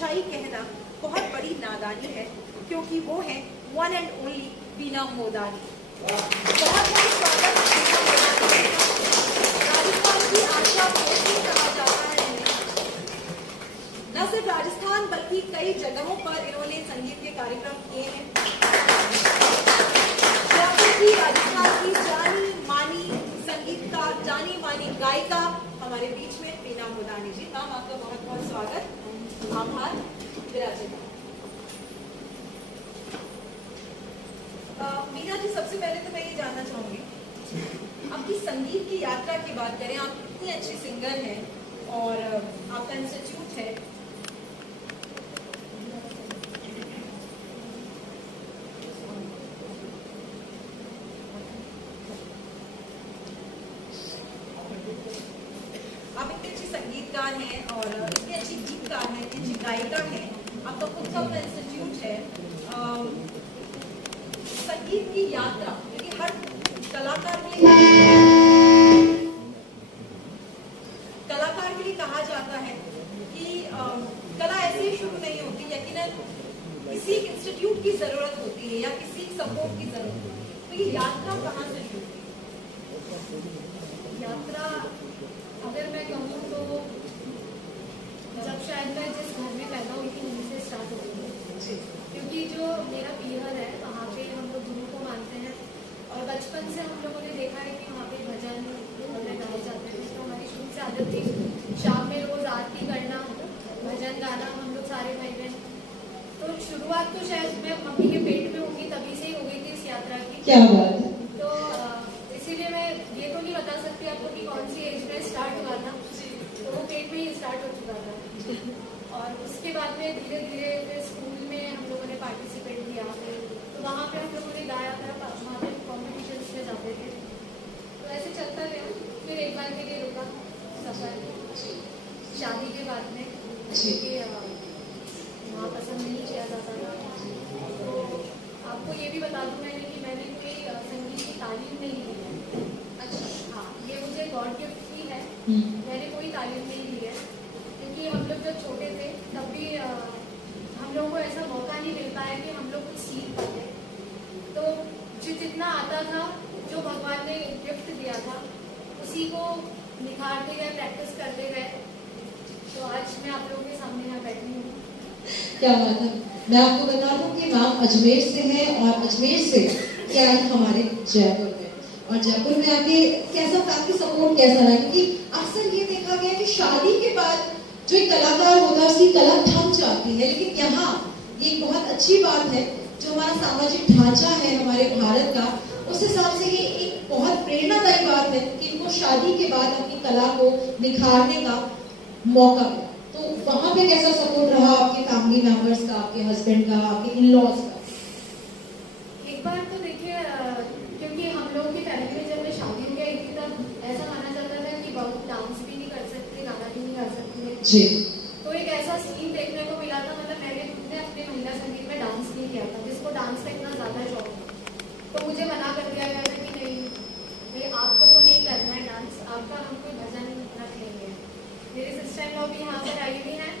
अच्छाई कहना बहुत बड़ी नादानी है, क्योंकि वो है one and only Veena Modani. बहुत बहुत स्वागत। राजस्थान की आशा भोसले कहा जाता है इन्हें। न सिर्फ राजस्थान बल्कि कई जगहों पर इन्होंने संगीत के कार्यक्रम किए हैं। राजस्थान की जानी मानी संगीतकार, जानी मानी गायिका हमारे बीच में वीना मोदानी जी। मैम, आपका बहुत बहुत स्वागत। आभार। विराजित वीना जी, सबसे पहले तो मैं ये जानना चाहूंगी, आपकी संगीत की यात्रा की बात करें। आप इतनी अच्छी सिंगर हैं और आपका इंस्टीट्यूट है। आप इतनी अच्छी संगीतकार हैं और इतनी अच्छी गीतकार हैं, इतनी अच्छी गायिका हैं। आपका खुद का अपना इंस्टीट्यूट है। संगीत की यात्रा, क्योंकि हर कलाकार के लिए कहा जाता है कि कला ऐसे ही शुरू नहीं होती, यकीनन किसी इंस्टीट्यूट की जरूरत होती है या किसी सपोर्ट की जरूरत होती है। तो ये यात्रा कहाँ से शुरू हुई? यात्रा अगर मैं कहूँ तो जब शायद मैं जिस घर में पैदा हुई थी वहीं से स्टार्ट हो गई, क्योंकि जो मेरा पीहर है वहाँ पे हम लोग गुरु को मानते हैं और बचपन से हम लोगों ने देखा है कि वहाँ पे भजन गाए जाते थे। तो हमारी शुरू से आदत थी शाम में रोज आरती करना, भजन गाना, हम लोग सारे भाई बहन। तो शुरुआत तो शायद मैं मम्मी के पेट में होंगी तभी से ही हो गई थी इस यात्रा की। क्या बात है। तो इसीलिए मैं ये तो नहीं बता सकती आपको कि कौन सी एज में स्टार्ट हुआ था, तो वो पेट में ही स्टार्ट हो चुका था। और उसके बाद में धीरे धीरे फिर स्कूल में हम लोगों ने पार्टिसिपेट किया, तो वहाँ पे हम लोगों ने गाया था, वहाँ पे कॉम्पिटिशन्स में जाते थे। तो ऐसे चलता गया। फिर एक बार के लिए रुका सफर शादी के बाद में, क्योंकि वहाँ पसंद नहीं किया जाता था। तो आपको ये भी बता दूँ मैंने कि मैंने कोई संगीत की तालीम नहीं ली है। अच्छा, हाँ, ये मुझे गॉड गिफ्ट ही है। मैंने कोई तालीम नहीं ली है, क्योंकि हम लोग जब छोटे थे तब भी हम लोगों को ऐसा मौका नहीं मिलता है कि हम लोग कुछ सीख पाते। तो जितना आता था, जो भगवान ने गिफ्ट दिया था, उसी को निखारते गए, प्रैक्टिस करते गए। तो आज मैं आप लोगों के सामने यहाँ बैठी हूँ। क्या बात है। मैं आपको बता दूं कि मैम अजमेर से है और अजमेर से क्या हमारे जयपुर में, और जयपुर में आके कैसा फैमिली सपोर्ट कैसा रहा, क्योंकि अक्सर ये देखा गया कि शादी के बाद जो एक कलाकार होता है उसकी कला थम जाती है। लेकिन यहाँ ये बहुत अच्छी बात है, जो हमारा सामाजिक ढांचा है हमारे भारत का, उस हिसाब से ये एक बहुत प्रेरणादायी बात है कि इनको शादी के बाद अपनी कला को निखारने का मौका मिला। तो वहाँ पे कैसा सपोर्ट रहा आपके फैमिली मेंबर्स का, आपके हस्बैंड का, आपके इन-लॉज का? एक बार तो देखिए, क्योंकि हम लोगों की फैमिली में जब मैं शादी में गई थी तब ऐसा माना जाता था कि बहुत डांस भी नहीं कर सकते, गाना भी नहीं गा सकते जी। तो एक ऐसा सीन देखने को मिला था। मतलब मैंने खुद ने अपने महिला संगीत में डांस नहीं किया था, जिसको डांस का इतना ज़्यादा शौक था। तो मुझे मना कर दिया गया था कि नहीं भाई, आपको तो नहीं करना है डांस, आपका हम कोई भजन रख लेंगे। मेरे सिस्टर इन लॉ भी यहाँ पर आई हुई हैं,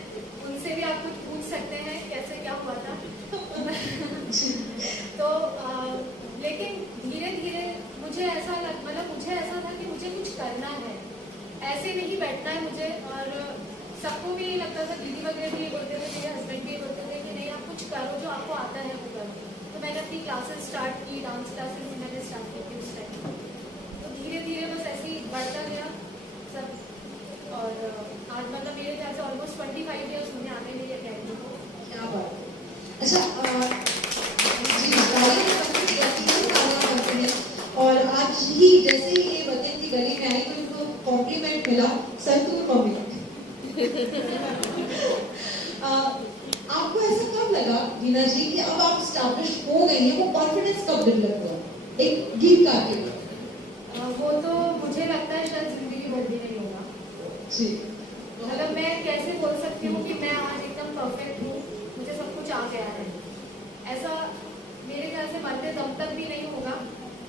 उनसे भी आप कुछ पूछ सकते हैं कैसे क्या हुआ था। तो लेकिन धीरे धीरे मुझे ऐसा था कि मुझे कुछ करना है, ऐसे नहीं बैठना है मुझे। और सबको भी लगता था, दीदी वगैरह भी बोलते थे, मेरे हस्बैंड भी बोलते थे कि नहीं आप कुछ करो, जो आपको आता है वो करो। तो मैंने अपनी क्लासेस स्टार्ट की, डांस क्लासेस मैंने स्टार्ट की थी उस टाइम। तो धीरे धीरे बस ऐसे ही बढ़ता गया सब। और आज मतलब मेरे ख्याल से ऑलमोस्ट 25 ईयर्स मुझे आने मेरी अकेडमी को। क्या बात। अच्छा, और आज ही जैसे ही ये वतन की गली में आई तो उनको कॉम्प्लीमेंट मिला संतूर मम्मी। आपको ऐसा कब लगा वीना जी कि अब आप स्टैब्लिश हो गई हैं, वो कॉन्फिडेंस कब डेवलप हुआ एक गीतकार के लिए? वो तो मुझे लगता है शायद जिंदगी भर भी नहीं होगा जी। मतलब मैं कैसे बोल सकती हूँ कि मैं आज एकदम परफेक्ट हूँ, मुझे सब कुछ आ गया है, ऐसा मेरे ख्याल से मरते दम तक भी नहीं होगा।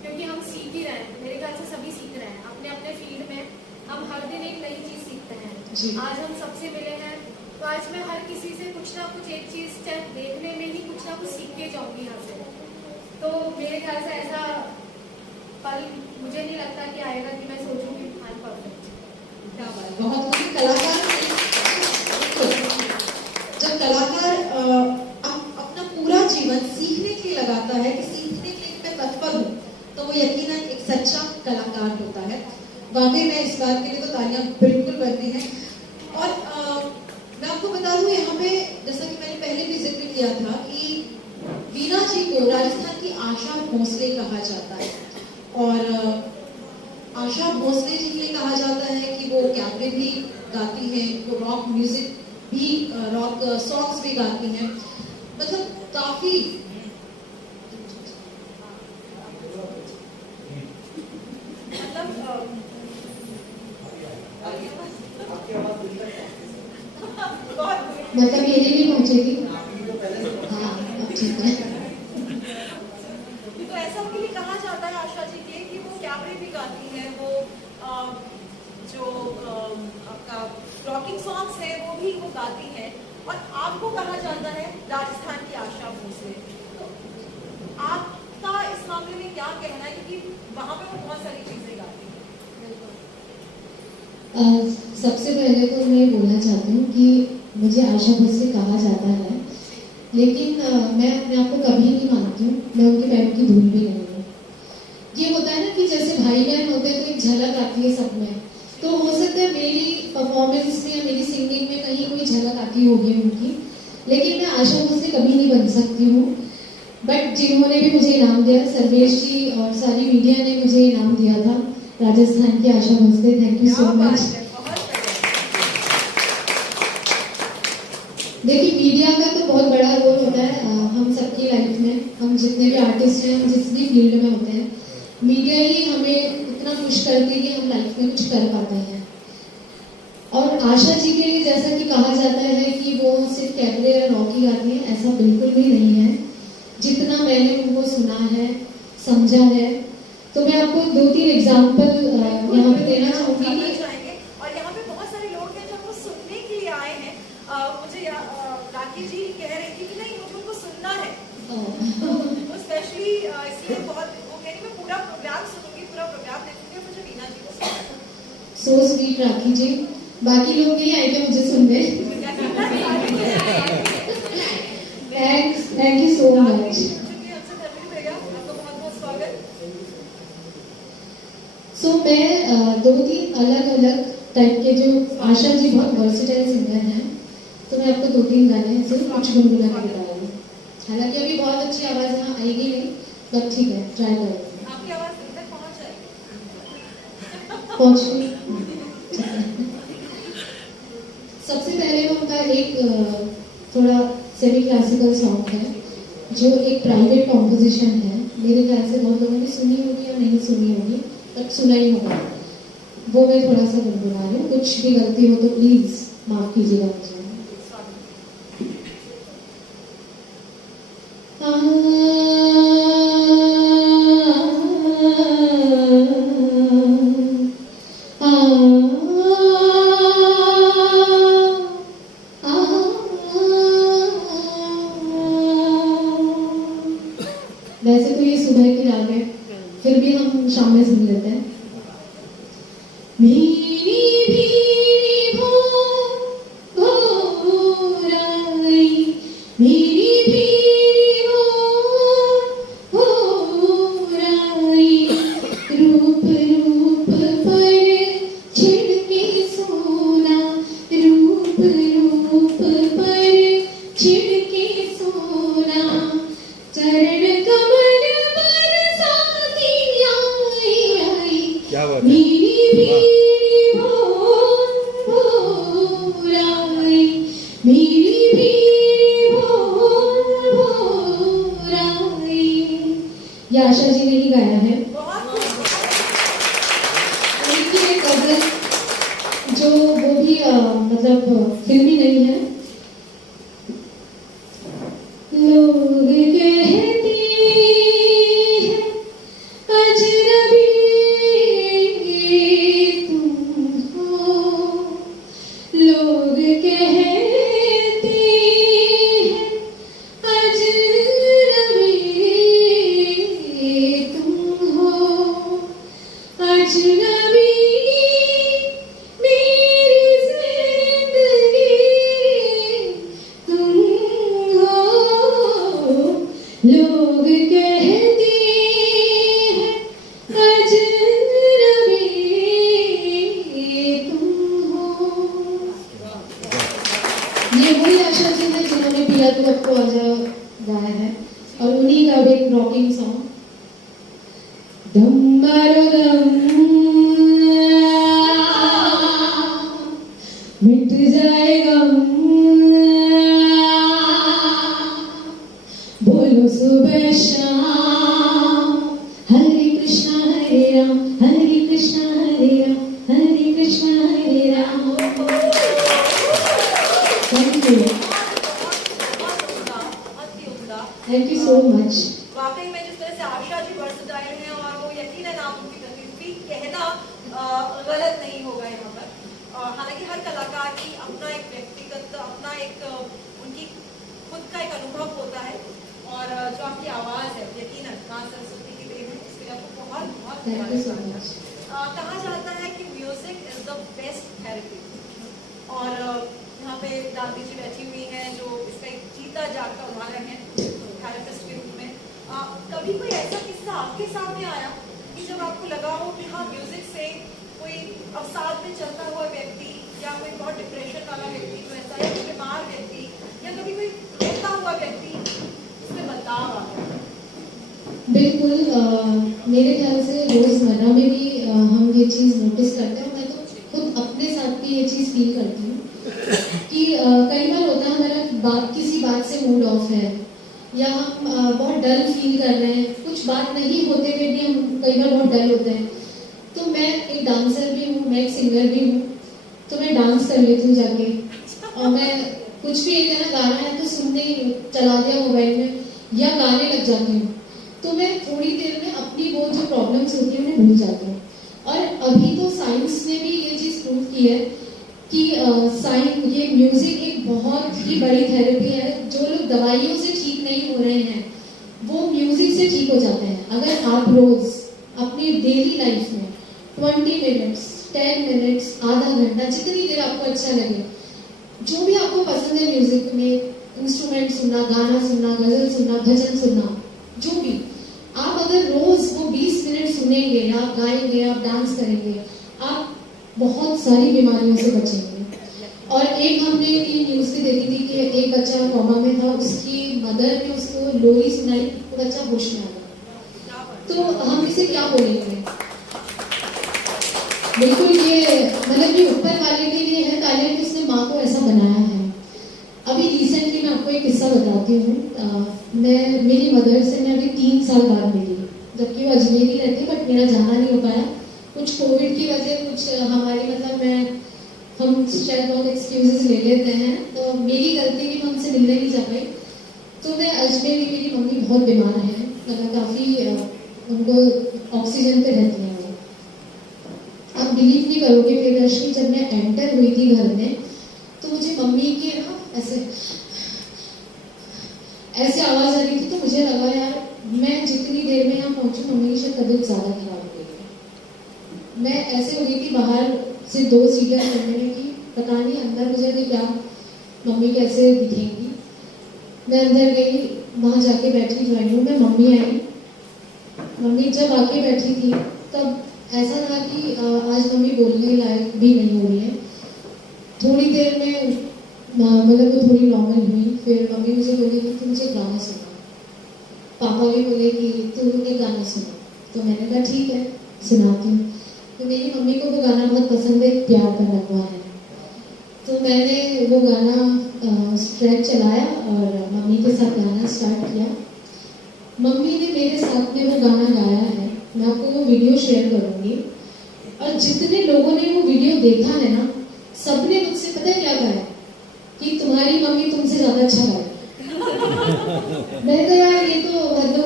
क्योंकि हम सीख ही रहे हैं, मेरे ख्याल से सभी सीख रहे हैं अपने अपने फील्ड में। हम हर दिन एक नई चीज़ सीखते हैं। आज हम सबसे मिले हैं तो आज मैं हर किसी से कुछ ना कुछ एक चीज चाहे देखने में ही कुछ ना कुछ सीख के जाऊंगी यहाँ से। तो मेरे ख्याल से ऐसा पल मुझे नहीं लगता कि आएगा कि मैं सोचूंगी हाँ परफेक्ट। क्या बात, बहुत ही कलाकार। जब कलाकार अपना पूरा जीवन सीखने के लिए लगाता है कि सीखने के लिए मैं तत्पर हूँ, तो वो यकीनन एक सच्चा कलाकार होता है। वाकई में इस बात के लिए तो तालियां बिल्कुल बनती हैं। और मैं आपको बता दूं, यहाँ पे जैसा कि मैंने पहले भी जिक्र किया था कि वीणा जी को राजस्थान की आशा भोसले कहा जाता है। और आशा भोसले जी के लिए कहा जाता है कि वो कैबरे भी गाती हैं, वो रॉक म्यूजिक भी, रॉक सॉन्ग्स भी गाती हैं, मतलब काफी मतलब मेरे लिए पहुंचेगी। हाँ, ठीक है। तो ऐसा उनके लिए कहा जाता है आशा जी के कि वो कैबरे भी गाती है, वो जो आपका रॉकिंग सॉन्ग्स है वो भी वो गाती है। और आपको कहा जाता है राजस्थान की आशा भोसले। तो आपका इस मामले में क्या कहना है, क्योंकि वहां पे वो बहुत सारी चीजें गाती है। सबसे पहले तो मैं बोलना चाहती हूँ कि मुझे आशा भोसले कहा जाता है, लेकिन मैं अपने आप को कभी नहीं मानती हूँ, मैं उनके पैरों की धूल भी नहीं हूँ। ये होता है ना कि जैसे भाई बहन होते हैं तो एक झलक आती है सब में, तो हो सकता है मेरी परफॉर्मेंस में या मेरी सिंगिंग में कहीं कोई झलक आती होगी उनकी, लेकिन मैं आशा भोसले कभी नहीं बन सकती हूँ। बट जिन्होंने भी मुझे इनाम दिया, सर्वेश जी और सारी मीडिया ने मुझे इनाम दिया था, राजस्थान की Asha Bhosle, thank you so much. देखिए, मीडिया का तो बहुत बड़ा रोल होता है हम सबकी लाइफ में। हम जितने भी आर्टिस्ट हैं, हम जिस भी फील्ड में होते हैं, मीडिया ही हमें इतना पुश करती है कि हम लाइफ में कुछ कर पाते हैं। और आशा जी के लिए जैसा कि कहा जाता है कि वो सिर्फ कैबरे या रॉक ही गाती हैं, ऐसा बिल्कुल भी नहीं है। जितना मैंने उनको सुना है, समझा है, तो मैं आपको 2-3 एग्जाम्पल यहाँ पे देना चाहूँगी कि और यहाँ पे बहुत सारे लोग हैं जो हमको सुनने के लिए आए हैं। मुझे राखी जी कह रही थी कि नहीं, मुझे उनको सुनना है, तो स्पेशली इसलिए बहुत वो कह रही मैं पूरा प्रोग्राम सुनूंगी, पूरा प्रोग्राम देखूंगी, मुझे वीणा जी को सुनना है। सो स्वीट राखी जी, बाकी लोग नहीं आए थे मुझे सुनने। Thank you so much. So मैं 2-3 अलग-अलग टाइप के, जो आशा जी बहुत वर्सेटाइल सिंगर हैं, तो मैं आपको 2-3 गाने सिर्फ कुछ गुनगुना के बताऊंगी। हालांकि अभी बहुत अच्छी आवाज यहाँ आएगी नहीं, बट ठीक है, ट्राई करेंगे। आपकी आवाज तक पहुंच जाएगी। पहुंच गई। सबसे पहले उनका एक थोड़ा सेमी क्लासिकल सॉन्ग है, जो एक प्राइवेट कॉम्पोजिशन है। मेरे ख्याल से बहुत लोगों ने सुनी होगी या नहीं सुनी होगी, बट सुना ही होगा। वो मैं थोड़ा सा गुनगुना रही हूँ, कुछ भी गलती हो तो प्लीज माफ कीजिएगा मुझे। वैसे तो ये सुबह की रात है, फिर भी हम शाम में सुन लेते हैं। मेरी भीरी भोराई, मेरी भीरी भोराई, रूप रूप पर छिड़के सोना, रूप रूप पर छिड़के सोना, चरण कमल बरसाती आई आई, मेरी भीरी भोराई, मेरी भीरी भोराई। ये आशा जी ने ही गाया है। उनकी एक गजल जो वो भी मतलब फिल्मी नहीं है। लोग कहते हैं अजनबी तुम हो, लोग कहते हैं दम मारो दम, मिट जाएगा, बोलो सुबह शाम, हरे कृष्णा हरे राम, हरे कृष्णा हरे राम, हरे कृष्णा हरे Ram. Thank you, thank you so much. वाकई में जिस तरह से आशा जी वर्सटाइल हैं और वो यकीनन आप उनकी तकलीफ कहना गलत नहीं होगा यहाँ पर। हालांकि हर कलाकार की अपना एक व्यक्तिगत अपना एक उनकी खुद का एक अनुभव होता है और जो आपकी आवाज़ है यकीनन मां सरस्वती की देन है, इसके लिए आपको बहुत बहुत थैंक यू सो मच। कहा जाता है कि music is the best therapy और यहाँ पे दादी जी बैठी हुई हैं जो इसका एक जीता जागता उदाहरण है थेरेपिस्ट के रूप में। कभी कोई ऐसा किस्सा आपके सामने आया कि जब आपको लगा हो कि हाँ म्यूजिक से कोई अवसाद में चलता हुआ व्यक्ति या कोई बहुत डिप्रेशन वाला व्यक्ति तो ऐसा या कोई बीमार व्यक्ति या कभी कोई रोता हुआ व्यक्ति इसमें बदलाव आ गया? बिल्कुल, मेरे ख्याल से रोजमर्रा में भी हम ये चीज़ नोटिस करते हैं। मैं तो खुद अपने साथ भी ये चीज़ फील करती हूँ कि कई बार होता है हमारा किसी बात से मूड ऑफ है या हम बहुत डल फील कर रहे हैं, कुछ बात नहीं होते हुए भी हम कई बार बहुत डल होते हैं। तो मैं एक डांसर भी हूँ, मैं एक सिंगर भी हूँ, तो मैं डांस कर लेती हूँ जाके। और मैं कुछ भी एक ना गाना है तो सुनने ही चला दिया मोबाइल में या गाने लग जाती हूँ, तो मैं थोड़ी देर में अपनी वो जो प्रॉब्लम्स होती है उन्हें भूल जाती हूँ। और अभी तो साइंस ने भी ये चीज़ प्रूव की है कि ये म्यूजिक एक बहुत ही बड़ी थेरेपी है। जो लोग दवाइयों से ठीक नहीं हो रहे हैं वो म्यूजिक से ठीक हो जाते हैं। अगर आप रोज अपनी डेली लाइफ में 20 मिनट्स 10 मिनट्स आधा घंटा जितनी देर आपको अच्छा लगे, जो भी आपको पसंद है म्यूजिक में, इंस्ट्रूमेंट सुनना, गाना सुनना, गजल सुनना, भजन सुनना, जो भी आप अगर रोज वो 20 मिनट सुनेंगे, आप गाएंगे, आप डांस करेंगे, आप बहुत सारी बीमारियों से बचेंगे। और एक हमने ये न्यूज़ भी देखी थी कि एक बच्चा कोमा में था, उसकी मदर ने उसको लोरी सुनाई, वो बच्चा होश में आ गया। तो हम इसे क्या बोलेंगे? बिल्कुल ये मतलब ये ऊपर वाले के लिए है तालीम, उसने माँ को ऐसा बनाया है। अभी रिसेंटली मैं आपको एक किस्सा बताती हूँ। मेरी मदर से मैं अभी 3 साल बाद मिली, जबकि वो अजमेर ही रहती, बट मेरा जाना नहीं हो पाया। कुछ कोविड की वजह, कुछ हमारी हम शायद बहुत एक्सक्यूजेस ले लेते हैं, तो मेरी गलती कि मैं उनसे मिलने नहीं जा पाई। तो मैं अजमेर में, मेरी मम्मी बहुत बीमार है, मतलब काफ़ी उनको ऑक्सीजन पे रहती हैं वो। आप बिलीव नहीं करोगे प्रियदर्शनी, जब मैं एंटर हुई थी घर में तो मुझे मम्मी के ना ऐसे आवाज़ आ रही थी, तो मुझे लगा यार मैं जितनी देर में यहाँ पहुँचूँ मम्मी की शायद तबीयत ज़्यादा खराब हो गई है। मैं ऐसे हो गई थी, बाहर से 2 सीढ़ियाँ चढ़ने की, पता नहीं अंदर मुझे भी क्या मम्मी कैसे दिखेंगी। मैं अंदर गई, वहाँ जाके बैठी ड्राइंग रूम में, मम्मी आई। मम्मी जब आके बैठी थी तब ऐसा था कि आज मम्मी बोलने लायक भी नहीं हो रही है। थोड़ी देर में मतलब वो थोड़ी नॉर्मल हुई। फिर मम्मी मुझे बोली कि तुम मुझे गाना सुना, पापा भी बोले कि तुम एक गाना सुना। तो मैंने कहा ठीक है सुनाती हूँ। तो मेरी मम्मी को वो गाना बहुत पसंद है, प्यार का नगमा है। तो मैंने वो गाना ट्रैक चलाया और मम्मी के साथ गाना स्टार्ट किया। मम्मी ने मेरे साथ में वो गाना गाया है, मैं आपको वो वीडियो शेयर करूँगी। और जितने लोगों ने वो वीडियो देखा है ना, सबने मुझसे पता है क्या कहा है कि तुम्हारी मम्मी तुमसे ज़्यादा अच्छा गाए। मैं तो यार ये तो मतलब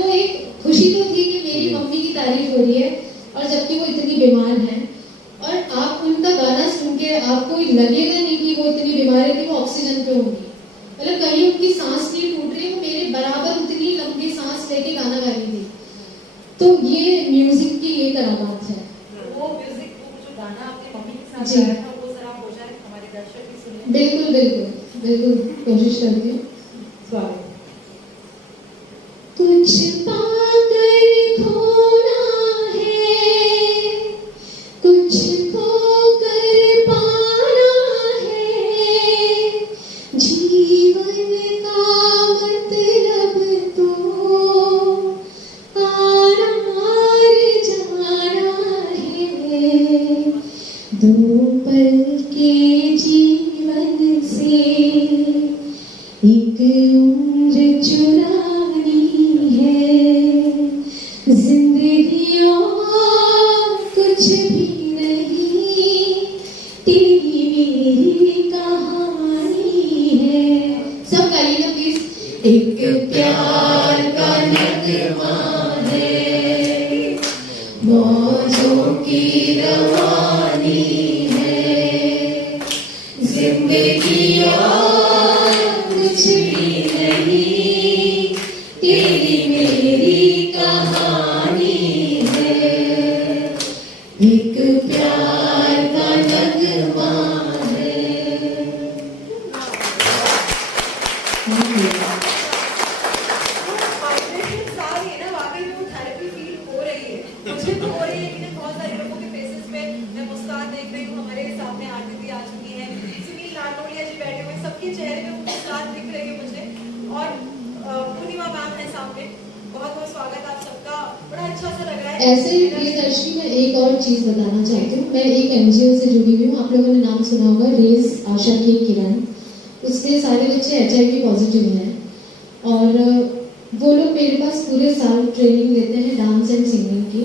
वो एक खुशी तो थी कि मेरी मम्मी की तारीफ हो रही है, और जबकि वो इतनी बीमार हैं और आप उनका गाना सुन के आपको लगेगा नहीं कि वो इतनी बीमार है कि वो ऑक्सीजन पे होंगी। मतलब कहीं उनकी सांस नहीं टूट रही, वो मेरे बराबर उतनी लंबी सांस लेके गाना गा रही थी। तो ये म्यूजिक की ये करामात है। वो म्यूजिक, वो जो गाना आपने मम्मी के साथ जी। गाया था, वो जरा हो जाए हमारे दर्शक भी सुने। बिल्कुल बिल्कुल बिल्कुल कोशिश करती हूँ। स्वागत। कुछ पाकर खोना है, कुछ खोकर पाना है, जीवन का मतलब तो आना दो पल के जीवन से एक उम्र चुरानी है, जिंदगी और कुछ भी नहीं, तेरी मेरी कहानी है। सब गाइएगा प्लीज। एक प्यार का नगमा है, मौजों की रवानी है, जिंदगी और कुछ भी नहीं, तेरी मेरी कहानी है, एक प्यार का नगमा है। वाइब्रेशंस आ रही है ना, वाकई में वो थेरेपी फील हो रही है, मुझे तो हो रही है कि बहुत सारे लोगों के फेसेस पे मैं मुस्कान देख रही हूँ। हमारे सामने आरती आ चुकी है, सुनील लाडोलिया जी बैठे हुए, सबके चेहरे पे मुस्कान दिख रही है मुझे। और पूर्णिमा मैम है सामने, बहुत बहुत स्वागत आप सबका, बड़ा अच्छा सा लग रहा है। ऐसे ही प्रियदर्शी में एक और चीज बताना चाहती हूँ। मैं एक एनजीओ से जुड़ी हुई हूँ, आप लोगों ने नाम सुना होगा, रेस आशा की किरण। उसमें सारे बच्चे HIV पॉजिटिव हैं और वो लोग मेरे पास पूरे साल ट्रेनिंग लेते हैं डांस एंड सिंगिंग की।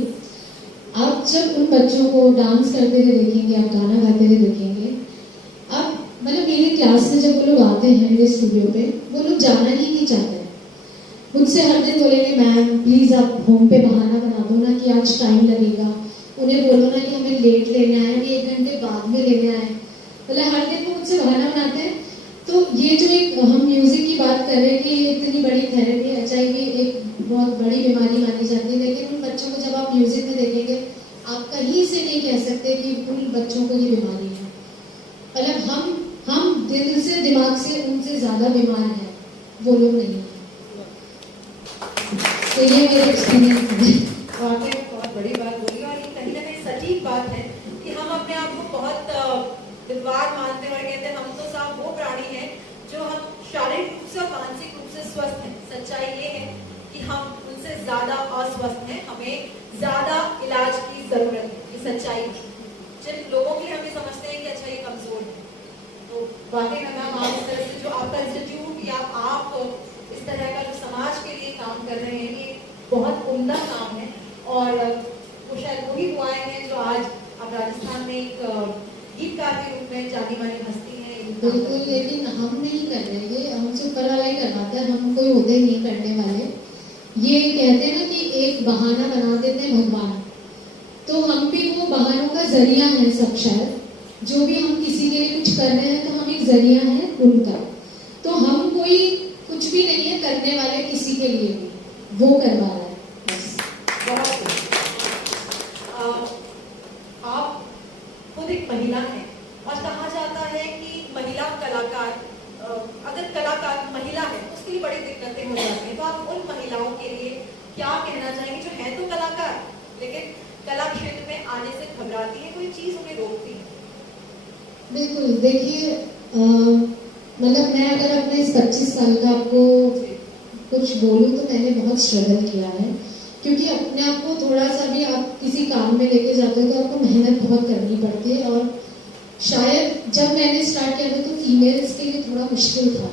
आप जब उन बच्चों को डांस करते हुए देखेंगे, आप गाना गाते हुए देखेंगे, आप मतलब मेरी क्लास में जब वो लोग आते हैं मेरे स्टूडियो पे, वो लोग जाना ही नहीं चाहते। मुझसे हर दिन बोलेंगे मैम प्लीज आप होम पे बहाना बना दो ना कि आज टाइम लगेगा, उन्हें बोलो ना कि हमें लेट लेने आए, हमें 1 घंटे बाद में लेने आए, मतलब हर दिन वो मुझसे बहाना बनाते हैं। तो ये जो एक हम म्यूजिक की बात कर रहे हैं कि इतनी बड़ी थेरेपी, HIV एक बहुत बड़ी बीमारी मानी जाती है, लेकिन उन बच्चों को जब आप म्यूजिक में देखेंगे, आप कहीं से नहीं कह सकते कि उन बच्चों को ये बीमारी है। मतलब हम दिल से दिमाग से उनसे ज्यादा बीमार हैं, वो लोग नहीं है। तो ये मेरा एक्सपीरियंस है। वाकई में बहुत बड़ी बात बोली, और ये कहीं ना कहीं सटीक बात है कि हम अपने आप को बहुत विद्वान मानते हैं और कहते हैं हम तो साहब वो प्राणी हैं जो हम शारीरिक रूप से और मानसिक रूप से स्वस्थ हैं। सच्चाई ये है कि हम उनसे ज्यादा अस्वस्थ हैं, हमें ज्यादा इलाज की जरूरत है। ये सच्चाई है। जिन लोगों के लिए हम ये समझते हैं कि अच्छा ये कमजोर है, तो वाकई में मैम आप इस तरह से जो आपका इंस्टीट्यूट या आप इस तरह का जो समाज के लिए काम कर रहे हैं, ये बहुत उम्दा काम है। और वो शायद वही हुआ है जो आज आप राजस्थान में एक गीतकार के रूप में जानी मानी हस्ती है। बिल्कुल, लेकिन हम नहीं कर रहे, ये हमसे ऊपर वाला ही करवाता है, हम कोई होते नहीं करने वाले। ये कहते हैं ना कि एक बहाना बना देते हैं भगवान, तो हम भी वो बहानों का जरिया है सब। शायद जो भी हम किसी के लिए कुछ कर रहे हैं तो हम एक जरिया है उनका, तो हम कोई कुछ भी नहीं है करने वाले किसी के लिए भी, वो करवा रहा है बस। बहुत आप खुद एक महिला हैं और कहा जाता है कि महिला कलाकार, अगर कलाकार महिला है तो उसके लिए बड़ी दिक्कतें हो जाती हैं। तो आप उन महिलाओं के लिए क्या कहना चाहेंगे जो हैं तो कलाकार लेकिन कला क्षेत्र में आने से घबराती है, कोई चीज उन्हें रोकती है? बिल्कुल, देखिए मतलब मैं अगर अपने इस 25 साल का आपको कुछ बोलूँ तो मैंने बहुत स्ट्रगल किया है, क्योंकि अपने आप को थोड़ा सा भी आप किसी काम में लेके जाते हो तो आपको मेहनत बहुत करनी पड़ती है। और शायद जब मैंने स्टार्ट किया था तो फीमेल्स के लिए थोड़ा मुश्किल था,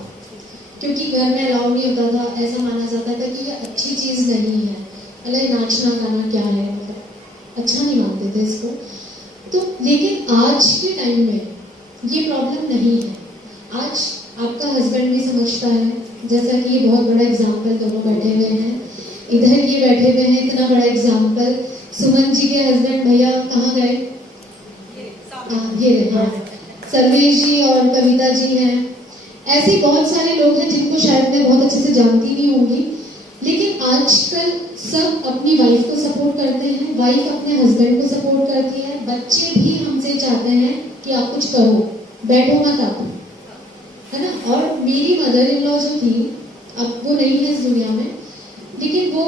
क्योंकि घर में अलाउ नहीं होता था, ऐसा माना जाता था कि ये अच्छी चीज़ नहीं है, मतलब नाचना गाना क्या है, मतलब अच्छा नहीं मानते थे इसको। तो लेकिन आज के टाइम में ये प्रॉब्लम नहीं है। आज आपका हस्बैंड भी समझता है, जैसा कि ये बहुत बड़ा एग्जाम्पल दोनों बैठे हुए हैं, इधर ये बैठे हुए हैं, इतना बड़ा एग्जाम्पल। सुमन जी के हस्बैंड भैया कहाँ गए? ये हाँ, सर्वेश जी और कविता जी हैं। ऐसे बहुत सारे लोग हैं जिनको शायद मैं बहुत अच्छे से जानती नहीं होंगी, लेकिन आजकल सब अपनी वाइफ को सपोर्ट करते हैं, वाइफ अपने हस्बैंड को सपोर्ट करती है, बच्चे भी हमसे चाहते हैं कि आप कुछ करो, बैठो मत आप, है ना। और मेरी मदर इन लॉ जो थी, अब वो नहीं है इस दुनिया में, लेकिन वो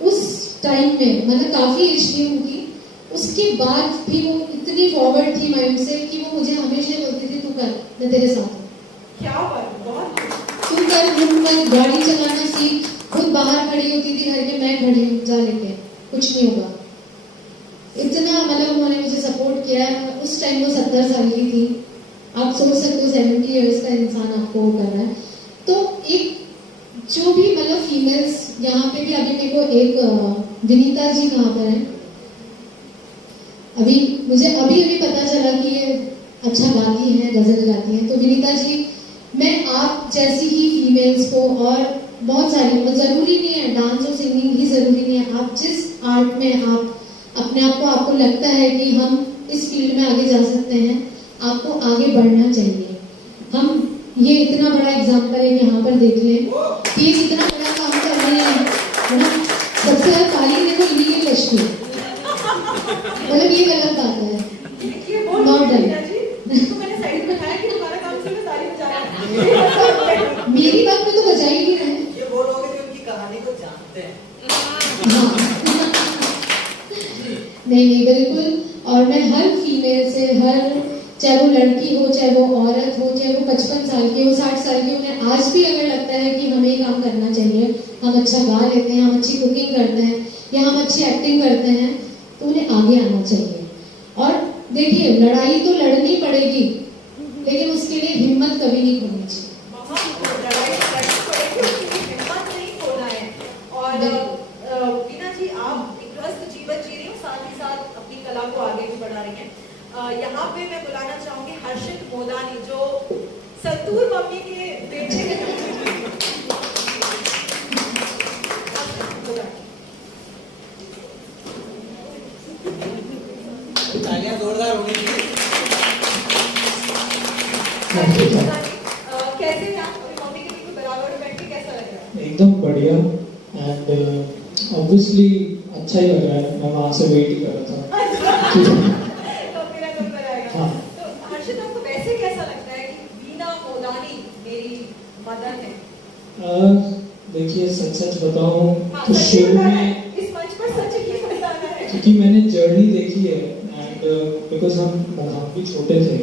उस टाइम में मतलब काफी एज थी उनकी, उसके बाद भी वो इतनी फॉरवर्ड थी माइंड से कि वो मुझे हमेशा बोलती थी तू कर, मैं तेरे साथ हूँ, क्या बात, बहुत तू कर, मैं गाड़ी चलाना सीख, खुद बाहर खड़ी होती थी घर के, मैं खड़ी हूँ, जा लेके, कुछ नहीं होगा। इतना मतलब उन्होंने मुझे सपोर्ट किया है। उस टाइम वो 70 साल की थी, आप सोच सकते हो 70 ईयर्स का इंसान आपको वो कर रहा है। तो एक जो भी मतलब फीमेल्स यहाँ पे भी, अभी मेरे को एक विनीता जी कहाँ पर है, अभी मुझे अभी पता चला कि ये अच्छा गाती हैं, गजल गाती हैं। तो विनीता जी, मैं आप जैसी ही फीमेल्स को, और बहुत सारी, जरूरी नहीं है डांस और सिंगिंग ही जरूरी नहीं है, आप जिस आर्ट में आप अपने आप को, आपको लगता है कि हम इस फील्ड में आगे जा सकते हैं, आपको आगे बढ़ना चाहिए। हम ये इतना बड़ा एग्जाम्पल है कि यहाँ पर देख लें कि ये कितना बड़ा काम कर रहे हैं, है ना। सबसे ज्यादा ताली देखो लीगल लश्की, मतलब ये गलत बात है। ये बोल Not done. मीना जी, तो मैंने साइड में खाया कि तुम्हारा काम सिर्फ ताली बजाना है। मेरी बात में तो बजा ही नहीं रहे। ये वो लोग हैं जो उनकी कहानी को जानते हैं। हाँ। नहीं बिल्कुल। और मैं हर फीमेल से, हर, चाहे वो लड़की हो, चाहे वो औरत हो, चाहे वो 55 साल की हो, 60 साल की, उन्हें आज भी अगर लगता है कि हमें ये काम करना चाहिए, हम अच्छा गा लेते हैं, हम अच्छी कुकिंग करते हैं या हम अच्छी एक्टिंग करते हैं, तो उन्हें आगे आना चाहिए। और देखिए, लड़ाई तो लड़नी पड़ेगी, लेकिन उसके लिए हिम्मत कभी नहीं खोनी चाहिए। लड़ाई लड़नी पड़ेगी, उसके लिए हिम्मत नहीं खोना है। और मीना जी, आप एक स्वस्थ जीवन जी रही हो, साथ ही साथ अपनी कला को आगे भी बढ़ा रही हैं। यहाँ पे मैं बुलाना चाहूंगी हर्षित मोदानी, जो संतूर मम्मी के बेटे हैं। तालियां जोरदार होनी चाहिए। हर्षित मोदानी, कैसे हैं आप? अपनी मम्मी के बिल्कुल बराबर बैठ के कैसा लग रहा है? एकदम बढ़िया एंड ऑब्वियसली अच्छा ही लग रहा है। मैं वहाँ से वेट ही कर रहा था। तो मेरा नंबर आएगा। हाँ। तो हर्षित, आपको वैसे कैसा लगता है कि वीना मोदानी मेरी मदर है? देखिए, सच बताऊं हाँ, तो सच शुरू बताना है। में, इस मंच पर सच ही बताना है। क्योंकि मैंने जर्नी देखी है एंड बिकॉज हम भी छोटे थे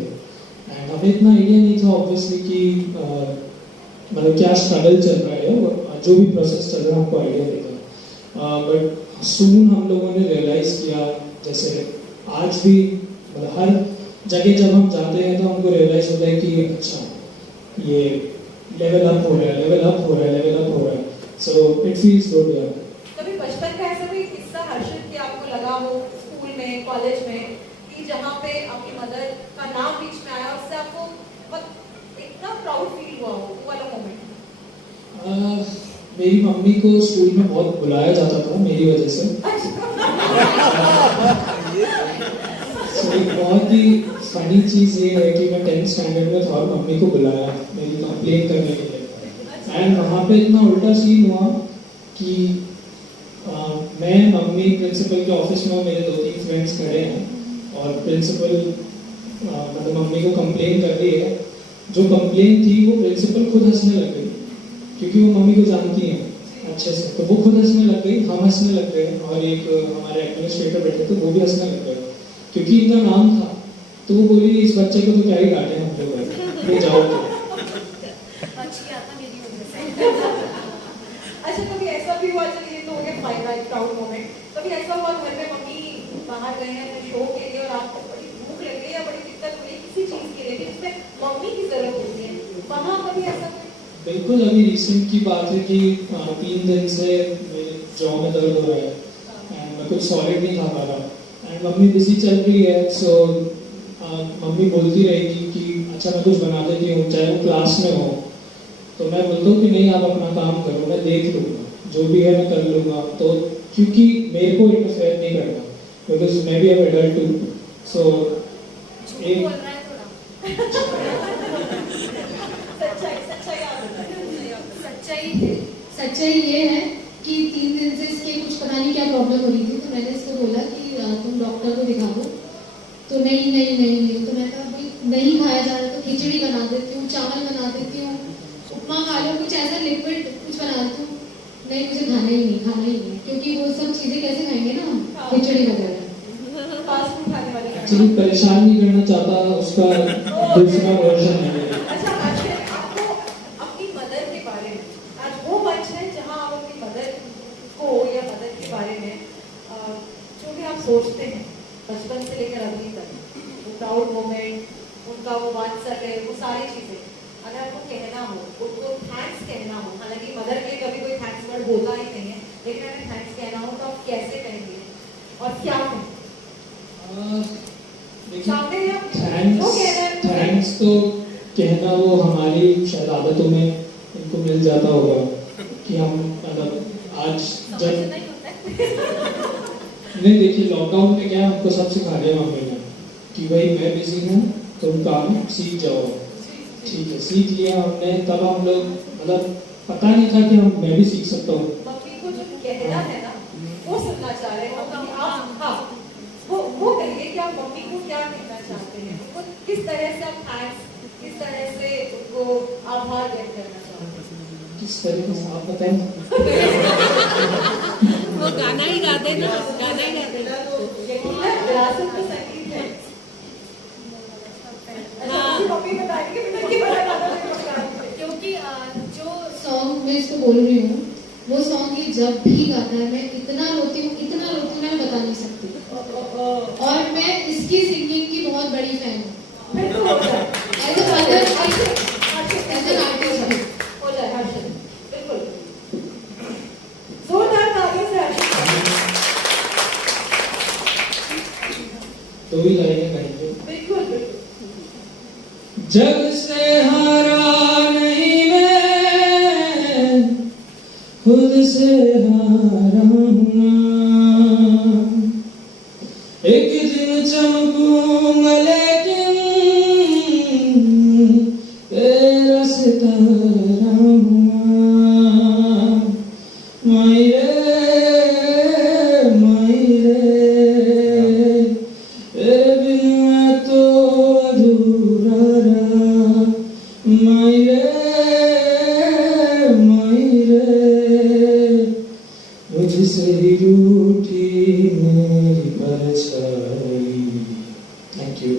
एंड हमें इतना आइडिया नहीं था ऑब्वियसली कि मतलब क्या स्ट्रगल चल रहा है, और जो भी प्रोसेस चल रहा है हमको आइडिया नहीं था। बट सून हम लोगों ने रियलाइज किया, जैसे आज भी मतलब हर जगह जब हम जाते हैं तो हमको रियलाइज होता है कि अच्छा ये लेवल अप हो रहा है, लेवल अप हो रहा है, लेवल अप हो रहा है। सो इट फील्स गुड यार। कभी बचपन का ऐसा कोई किस्सा हर्षित कि आपको लगा हो स्कूल में, कॉलेज में, कि जहाँ पे आपकी मदर का नाम बीच में आया, उससे आपको बहुत इतना प्राउड फील हुआ हो, वो वाला मोमेंट? मेरी मम्मी को स्कूल में बहुत बुलाया जाता था मेरी वजह से। So, एक बहुत ही फनी चीज़ ये है कि मैं 10th स्टैंडर्ड में था और मम्मी को बुलाया मेरी कंप्लेन करने के लिए। एंड वहाँ पे इतना उल्टा सीन हुआ कि मैं, मम्मी, प्रिंसिपल के ऑफिस में, मेरे 2-3 फ्रेंड्स खड़े हैं और प्रिंसिपल मतलब मम्मी को कंप्लेन कर रही है। जो कंप्लेन थी वो प्रिंसिपल खुद हंसने लग गई, क्योंकि वो मम्मी को जानती हैं अच्छे से, तो वो खुद हंसने लग गई, हम हंसने लग गए और एक हमारे एडमिनिस्ट्रेटर बैठे थे वो भी हंसने लग गए, क्योंकि इनका नाम था। तो वो बोली इस बच्चे को तो क्या ही डांटे हम लोग, ये जाओ। अच्छी आता मेरी वजह से। अच्छा, कभी ऐसा भी हुआ, चलिए तो हो गया फायदा, एक प्राउड मोमेंट, कभी ऐसा हुआ घर में मम्मी बाहर गए हैं शो के लिए और आपको बड़ी भूख लग गई या बड़ी दिक्कत हुई किसी चीज के लिए भी जिसमें मम्मी की जरूरत होती है, वहाँ कभी ऐसा? बिल्कुल, अभी रिसेंट की बात है कि 3 दिन से मेरे जॉ में दर्द हो रहा है एंड मैं कुछ सॉलिड नहीं खा पा रहा एंड मम्मी बिजी चल रही है। सो मम्मी बोलती रहेगी कि अच्छा मैं कुछ बना देती हूँ, चाहे वो क्लास में हो, तो मैं बोलता हूँ कि नहीं आप अपना काम करो, मैं देख लूँगा, जो भी है मैं कर लूँगा। तो क्योंकि मेरे को इंटरफेयर नहीं करना, बिकॉज मैं भी अब एडल्ट हूँ। सो बोल रहा है थोड़ा। सच्चाई ये है कि 3 दिन से इसके कुछ पता नहीं क्या प्रॉब्लम हो रही थी, तो मैंने इसको बोला कि तुम डॉक्टर को दिखा दो। तो नहीं, तो मैं कहा भाई नहीं खाया जा रहा तो खिचड़ी बना देती हूँ, चावल बना देती हूँ, उपमा खा लो, कुछ ऐसा लिक्विड कुछ बना देती हूँ। नहीं, मुझे खाना ही नहीं, क्योंकि वो सब चीजें कैसे खाएंगे ना हम, खिचड़ी वगैरह। फास्ट फूड खाने वाली एक्चुअली परेशान नहीं करना चाहता, उसका दूसरा वर्जन है। अच्छा, आपको अपनी मदर के बारे में, आज वो मंच है जहाँ आप अपनी मदर को या मदर के बारे में जो भी आप सोचते हैं बचपन से लेकर अभी तक, वो प्राउड मोमेंट, उनका वो वात्सल्य, वो सारी चीजें अगर आपको कहना हो, उनको थैंक्स कहना हो, हालांकि मदर के लिए कभी कोई थैंक्स वर्ड होता ही नहीं है, लेकिन अगर थैंक्स कहना हो तो आप कैसे कहेंगे और क्या कहें? सामने आप जो कह रहे हैं थैंक्स तो कहना वो हमारी शायद आदतों में इनको मिल जाता होगा कि हम मतलब आज जब नहीं होता है। नहीं देखिए लॉकडाउन में क्या हमको सब सिखा रहे हैं मम्मी ने कि भाई मैं बिजी हूँ तुम काम सीख जाओ, ठीक है सीख लिया हमने। तब हम लोग मतलब पता नहीं था कि मैं भी सीख सकता हूँ। मम्मी को जो कहना है ना वो सुनना चाह रहे हैं हम, आप हाँ वो कहिए कि आप मम्मी को क्या कहना चाहते हैं, उनको किस तरह से आप थैंक्स, किस तरह से उनको आभार व्यक्त करना चाहते हैं? किस तरीके से आप बताएं? वो गाना ही गाते ना, गाना ही गाते ना। यकीनन विरासत तो संगीत है। अच्छा, मम्मी बताएंगे कि बेटा ये वाला गाना मेरे को गाना है। क्योंकि जो सॉन्ग मैं इसको बोल रही हूँ, वो सॉन्ग ये जब भी गाता है मैं इतना रोती हूँ मैं बता नहीं सकती। और मैं इसकी सिंगिंग की बहुत बड़ी फैन हूँ। फिर तो हो जाए। As a mother, Harshit, as an artist. हो जाए हर्षित, बिल्कुल। जोरदार ताली से हर्षित। दो ही लाइनें गाएंगे। बिल्कुल बिल्कुल। जग से हारा नहीं मैं, खुद से हारा हूँ ना। एक दिन चमकूंगा लेकिन तेरा सितारा हूँ ना। मायरे तेरे बिन मैं तो अधूरा रहा। मायरे मुझसे ही रूठी मेरी परछाई। Thank you.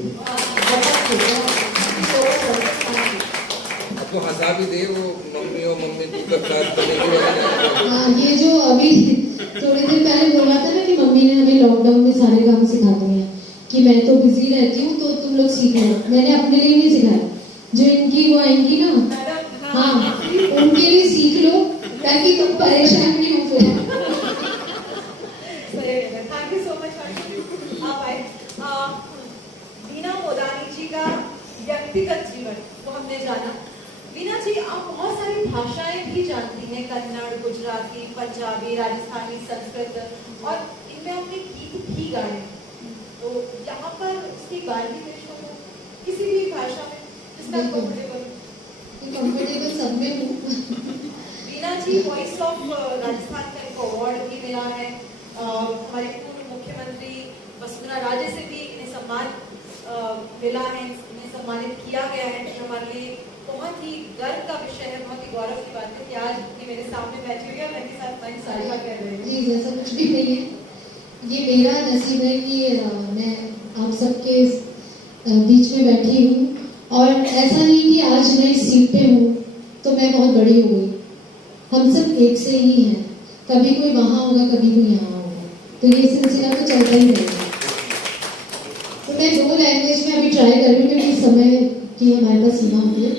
आपको हंसा भी दे वो मम्मी और मम्मी तू कब साथ करेगी वाला। हाँ, ये जो अभी थोड़ी देर पहले बोला था ना कि मम्मी ने हमें लॉकडाउन में सारे काम सिखा दिए हैं कि मैं तो बिजी रहती हूँ तो तुम लोग सीख लो। मैंने अपने लिए नहीं सिखाया, जो इनकी वो आएंगी ना, हाँ उनके लिए सीख लो ताकि तुम परेशान नहीं हो फिर। थैंक यू सो मच हर्षित, आप आए। वीना मोदानी जी का व्यक्तिगत जीवन वो हमने जाना। वीना जी, आप बहुत सारी भाषाएं भी जानती हैं, कन्नड़, गुजराती, पंजाबी, राजस्थानी, संस्कृत, और इनमें आपने गीत भी गाए। तो यहाँ पर उसकी गायकी पेश हो किसी भी भाषा में जिसमें कंफर्टेबल सब में हूँ। वीना जी वॉइस ऑफ राजस्थान का एक अवार्ड भी मिला है। हमारे पूर्व मुख्यमंत्री वसुंधरा राजे से भी इन्हें सम्मान मिला है, इन्हें सम्मानित किया गया है। जो हमारे लिए बहुत ही गर्व का विषय है, बहुत ही गौरव की बात है कि आज ये मेरे सामने बैठी हुई है और मेरे साथ मैं सारी बात कर रही हूँ। जी, जैसा कुछ भी नहीं है, ये मेरा नसीब है कि मैं आप सबके बीच में बैठी हूँ। और ऐसा नहीं कि आज मैं इस सीट पे हूँ तो मैं बहुत बड़ी हो गई। हम सब एक से ही हैं, कभी कोई वहाँ होगा कभी कोई यहाँ होगा, तो ये सिलसिला तो चलता ही रहेगा। तो मैं 2 लैंग्वेज में अभी ट्राई कर रही हूँ क्योंकि समय की हमारे पास सीमा होती है।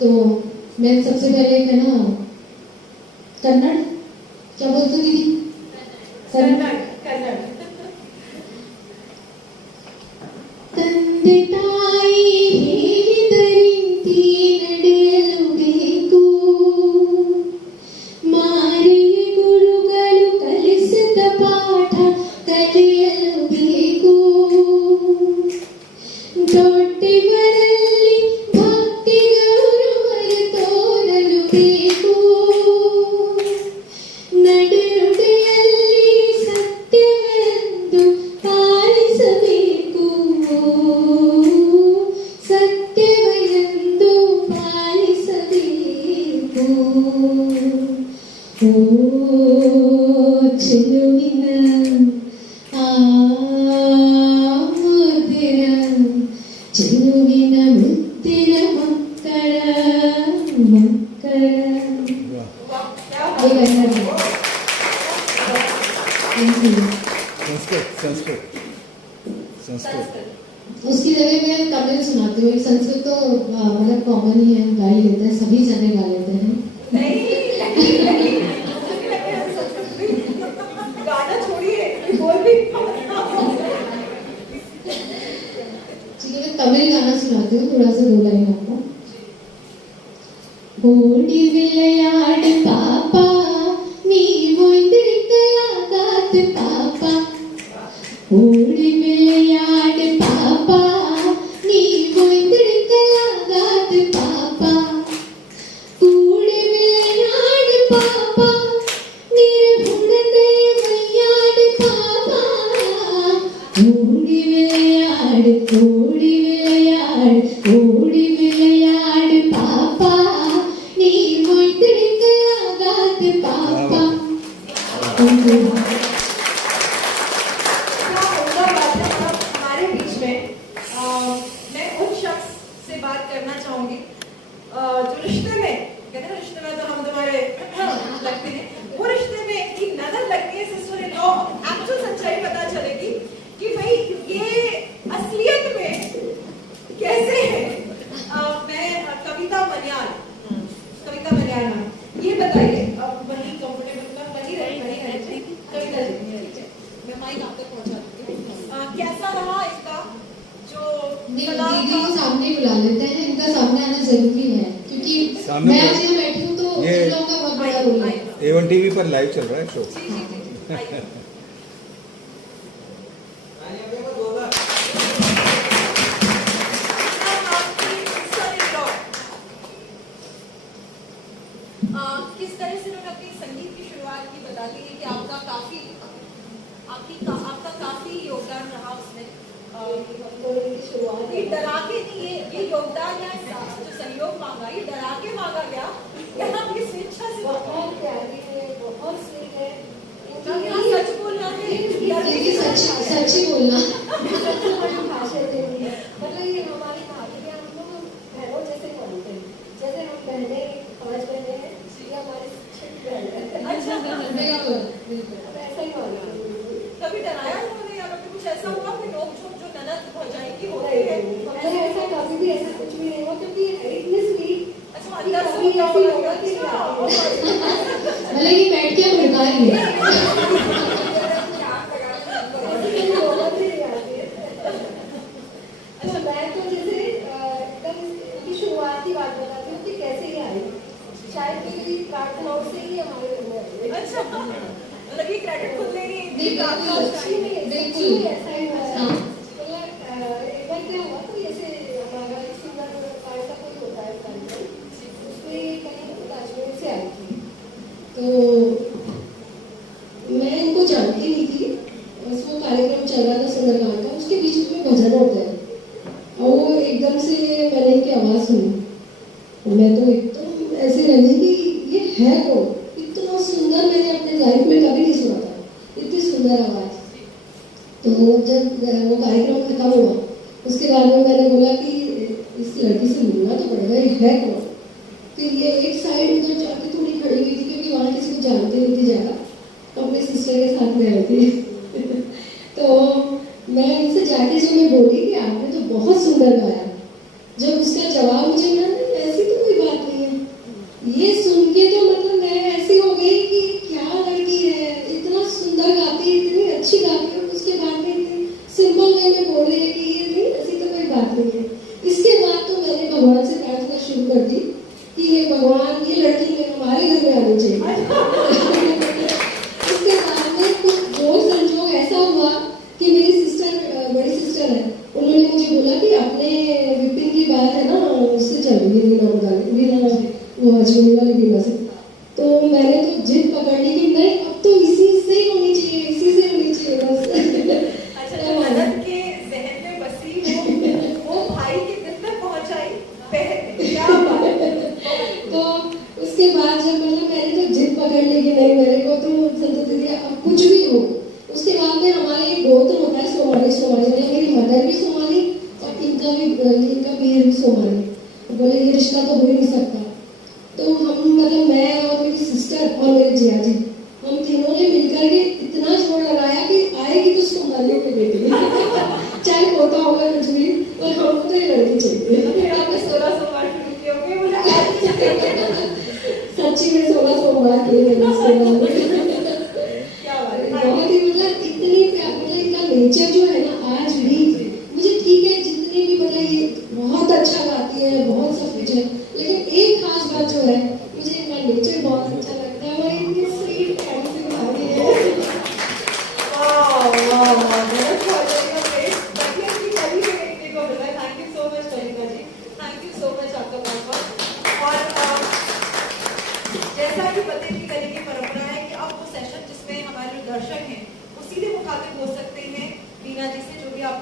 तो मैं सबसे पहले मैं ना कन्नड़, क्या बोलते हो दीदी? कन्नड़, कन्नड़। ತಂದೆ ತಾಯಿ ಹೇಳಿದರಿಂತಿ ನಡೆಯಲುಬೇಕು, ಮಾರಿಯ ಗುರುಗಳು ಕಲಿಸಿದ ಪಾಠ ಕಲಿಯಲುಬೇಕು, ದೊಡ್ಡವರಲ್ಲಿ ಭಕ್ತಿ ಗೌರವ ತೋರಲು ಬೇಕು, ನಡೆನುಡಿಯಲ್ಲಿ ಸತ್ಯವೆಂದು ಪಾಲಿಸಬೇಕು, ಸತ್ಯವೆಂದು ಪಾಲಿಸಬೇಕು. ಓ ಚೆಲುವಿನ ಮುದ್ದಿನ, ಚೆಲುವಿನ ಮುದ್ದಿನ ಮಕ್ಕಳ ಮಕ್ಕಳ. ये कन्नड़ है। Thank you. संस्कृत संस्कृत। उसकी जगह मैं तमिल सुनाती हूँ। संस्कृत तो मतलब कॉमन ही है, गा ही लेते हैं, सभी जने गा लेते हैं। नहीं गाना छोड़िए, बोल भी ठीक है, मैं तमिल गाना सुनाती हूँ, थोड़ा सा 2 लाइन आपको। ஓடி விளையாடு பாப்பா, நீ ஓய்ந்திருக்கலாகாது பாப்பா. ஓடி விளையாடு பாப்பா, நீ ஓய்ந்திருக்கலாகாது பாப்பா. கூடி விளையாடு பாப்பா, நிறகுணத்தை விளையாடு பாப்பா. ஓடி விளையாடு, ஓடி விளையாடு, ஓடி விளையாடு பாப்பா, நீ ஓய்ந்திருக்கலாகாது பாப்பா. हमारे बीच में मैं उन शख्स से बात करना चाहूंगी जो रिश्ते में कहते हैं, रिश्ते में तो हम तुम्हारे लगते हैं, वो रिश्ते में एक नजर लगती है सिस्टर इन लॉ, एक्चुअल सच्चाई पता चलेगी कि भाई ये असलियत में कैसे है। मैं कविता मनियाल मैम, ये बताइए, अब बनी कंफर्टेबल बनी रहे कविता जी, मैं माइक आप तक पहुंचा दूंगी। कैसा रहा इसका जो दीदी को सामने बुला लेते हैं, इनका सामने आना जरूरी है क्योंकि मैं आज यहाँ बैठी हूँ तो उन लोगों का बहुत बड़ा रोल है। A1 टीवी पर लाइव चल रहा है शो। जी आइए। किस तरह से उन्होंने अपनी संगीत की शुरुआत की, बता दी कि आपका काफी योगदान रहा उसमें। ये डरा के नहीं, ये योगदान या जो सहयोग मांगा, ये डरा के मांगा गया या आपकी स्वेच्छा से? बहुत प्यारी है, बहुत स्वीट है। सच बोलना है, दीदी सच्ची बोलना। भाषा देती है, मतलब ये हमारी भाभी के हम लोग बहनों जैसे मानते हैं, जैसे हम बहने 5 बहने हैं या हमारी 6 बहने हैं। अच्छा बिल्कुल ऐसा ही मानते हैं। कभी डराया उन्होंने या कभी कुछ ऐसा हुआ कि नोक झोंक जो ननद भौजाई की होती है? मतलब ऐसा कभी भी ऐसा कुछ भी नहीं हुआ क्योंकि है इतनी स्वीट। अच्छा अंदर से कभी क्या ऐसी होगा होगा कि भले ही बैठ के भड़का रही है। अच्छा मैं तो जैसे एकदम उनकी शुरुआत की बात बताती हूँ कि कैसे ये आई। शायद मेरी प्रार्थनाओं से ही हमारे घर में आई। अच्छा मतलब ये क्रेडिट खुद ले रही है। सच्ची में ऐसा ही हुआ है। हाँ। मतलब एक बार क्या हुआ तो जैसे हमारा एक सिंगर पार्ट का कोई होता है कार्यक्रम, उसमें कहीं अजमेर से आई थी तो मैं इनको जानती नहीं थी, बस वो कार्यक्रम चल रहा था सुंदरकांड का, उसके बीच में भजन होता है और वो एकदम से मैंने इनकी आवाज़ सुनी और मैं तो एकदम ऐसे रहने की ये है कौन, इतना सुंदर मैंने अपने लाइफ में कभी नहीं सुना था, इतनी सुंदर आवाज़। तो जब वो कार्यक्रम खत्म हुआ उसके बाद में मैंने बोला कि इस लड़की से मिलना तो पड़ेगा, ये है कौन। फिर ये एक साइड उधर जाके थोड़ी खड़ी हुई थी क्योंकि वहाँ किसी को जानते नहीं थी ज़्यादा, तो अपने सिस्टर के साथ में आई थी। तो मैं इनसे जाके जो मैं बोली कि आपने तो बहुत सुंदर गाया, जब उसका जवाब मुझे मिला ऐसी तो कोई बात नहीं है, ये सुन के तो मतलब मैं ऐसी हो गई कि क्या लड़की है, इतना सुंदर गाती है, इतनी अच्छी गाती है और उसके बाद में इतनी सिंपल वे में बोल रही है कि ये नहीं ऐसी तो कोई बात नहीं है। इसके बाद तो मैंने भगवान से प्रार्थना शुरू कर दी कि ये भगवान ये लड़की में हमारे घर में आनी चाहिए। उसके बाद में कुछ जोर संजोग ऐसा हुआ कि मेरी सिस्टर, बड़ी सिस्टर है, उन्होंने मुझे बोला कि अपने होता होगा कुछ भी, और हमको तो ये लड़की चाहिए। फिर आपने 16 सोमवार शुरू किए होंगे, बोले सच्ची में 16 सोमवार किए मैंने इसके बाद। क्या बात है। बहुत ही मतलब इतनी मतलब इनका नेचर जो है ना आज भी मुझे, ठीक है जितनी भी मतलब ये बहुत अच्छा गाती है, बहुत सब कुछ है, लेकिन एक खास बात जो है मुझे इनका नेचर बहुत अच्छा लगता है और इनकी स्वीट कैरेक्टर गाती है। वाह वाह वाह, बहुत बढ़िया फेस बढ़िया की कली में देखने को मिला। Thank you so much Kavita ji, thank you so much आपका बहुत। और जैसा कि पते की कली की परंपरा है कि अब वो सेशन जिसमें हमारे जो दर्शक हैं वो सीधे मुखातिब हो सकते हैं बीना जी से, जो भी आप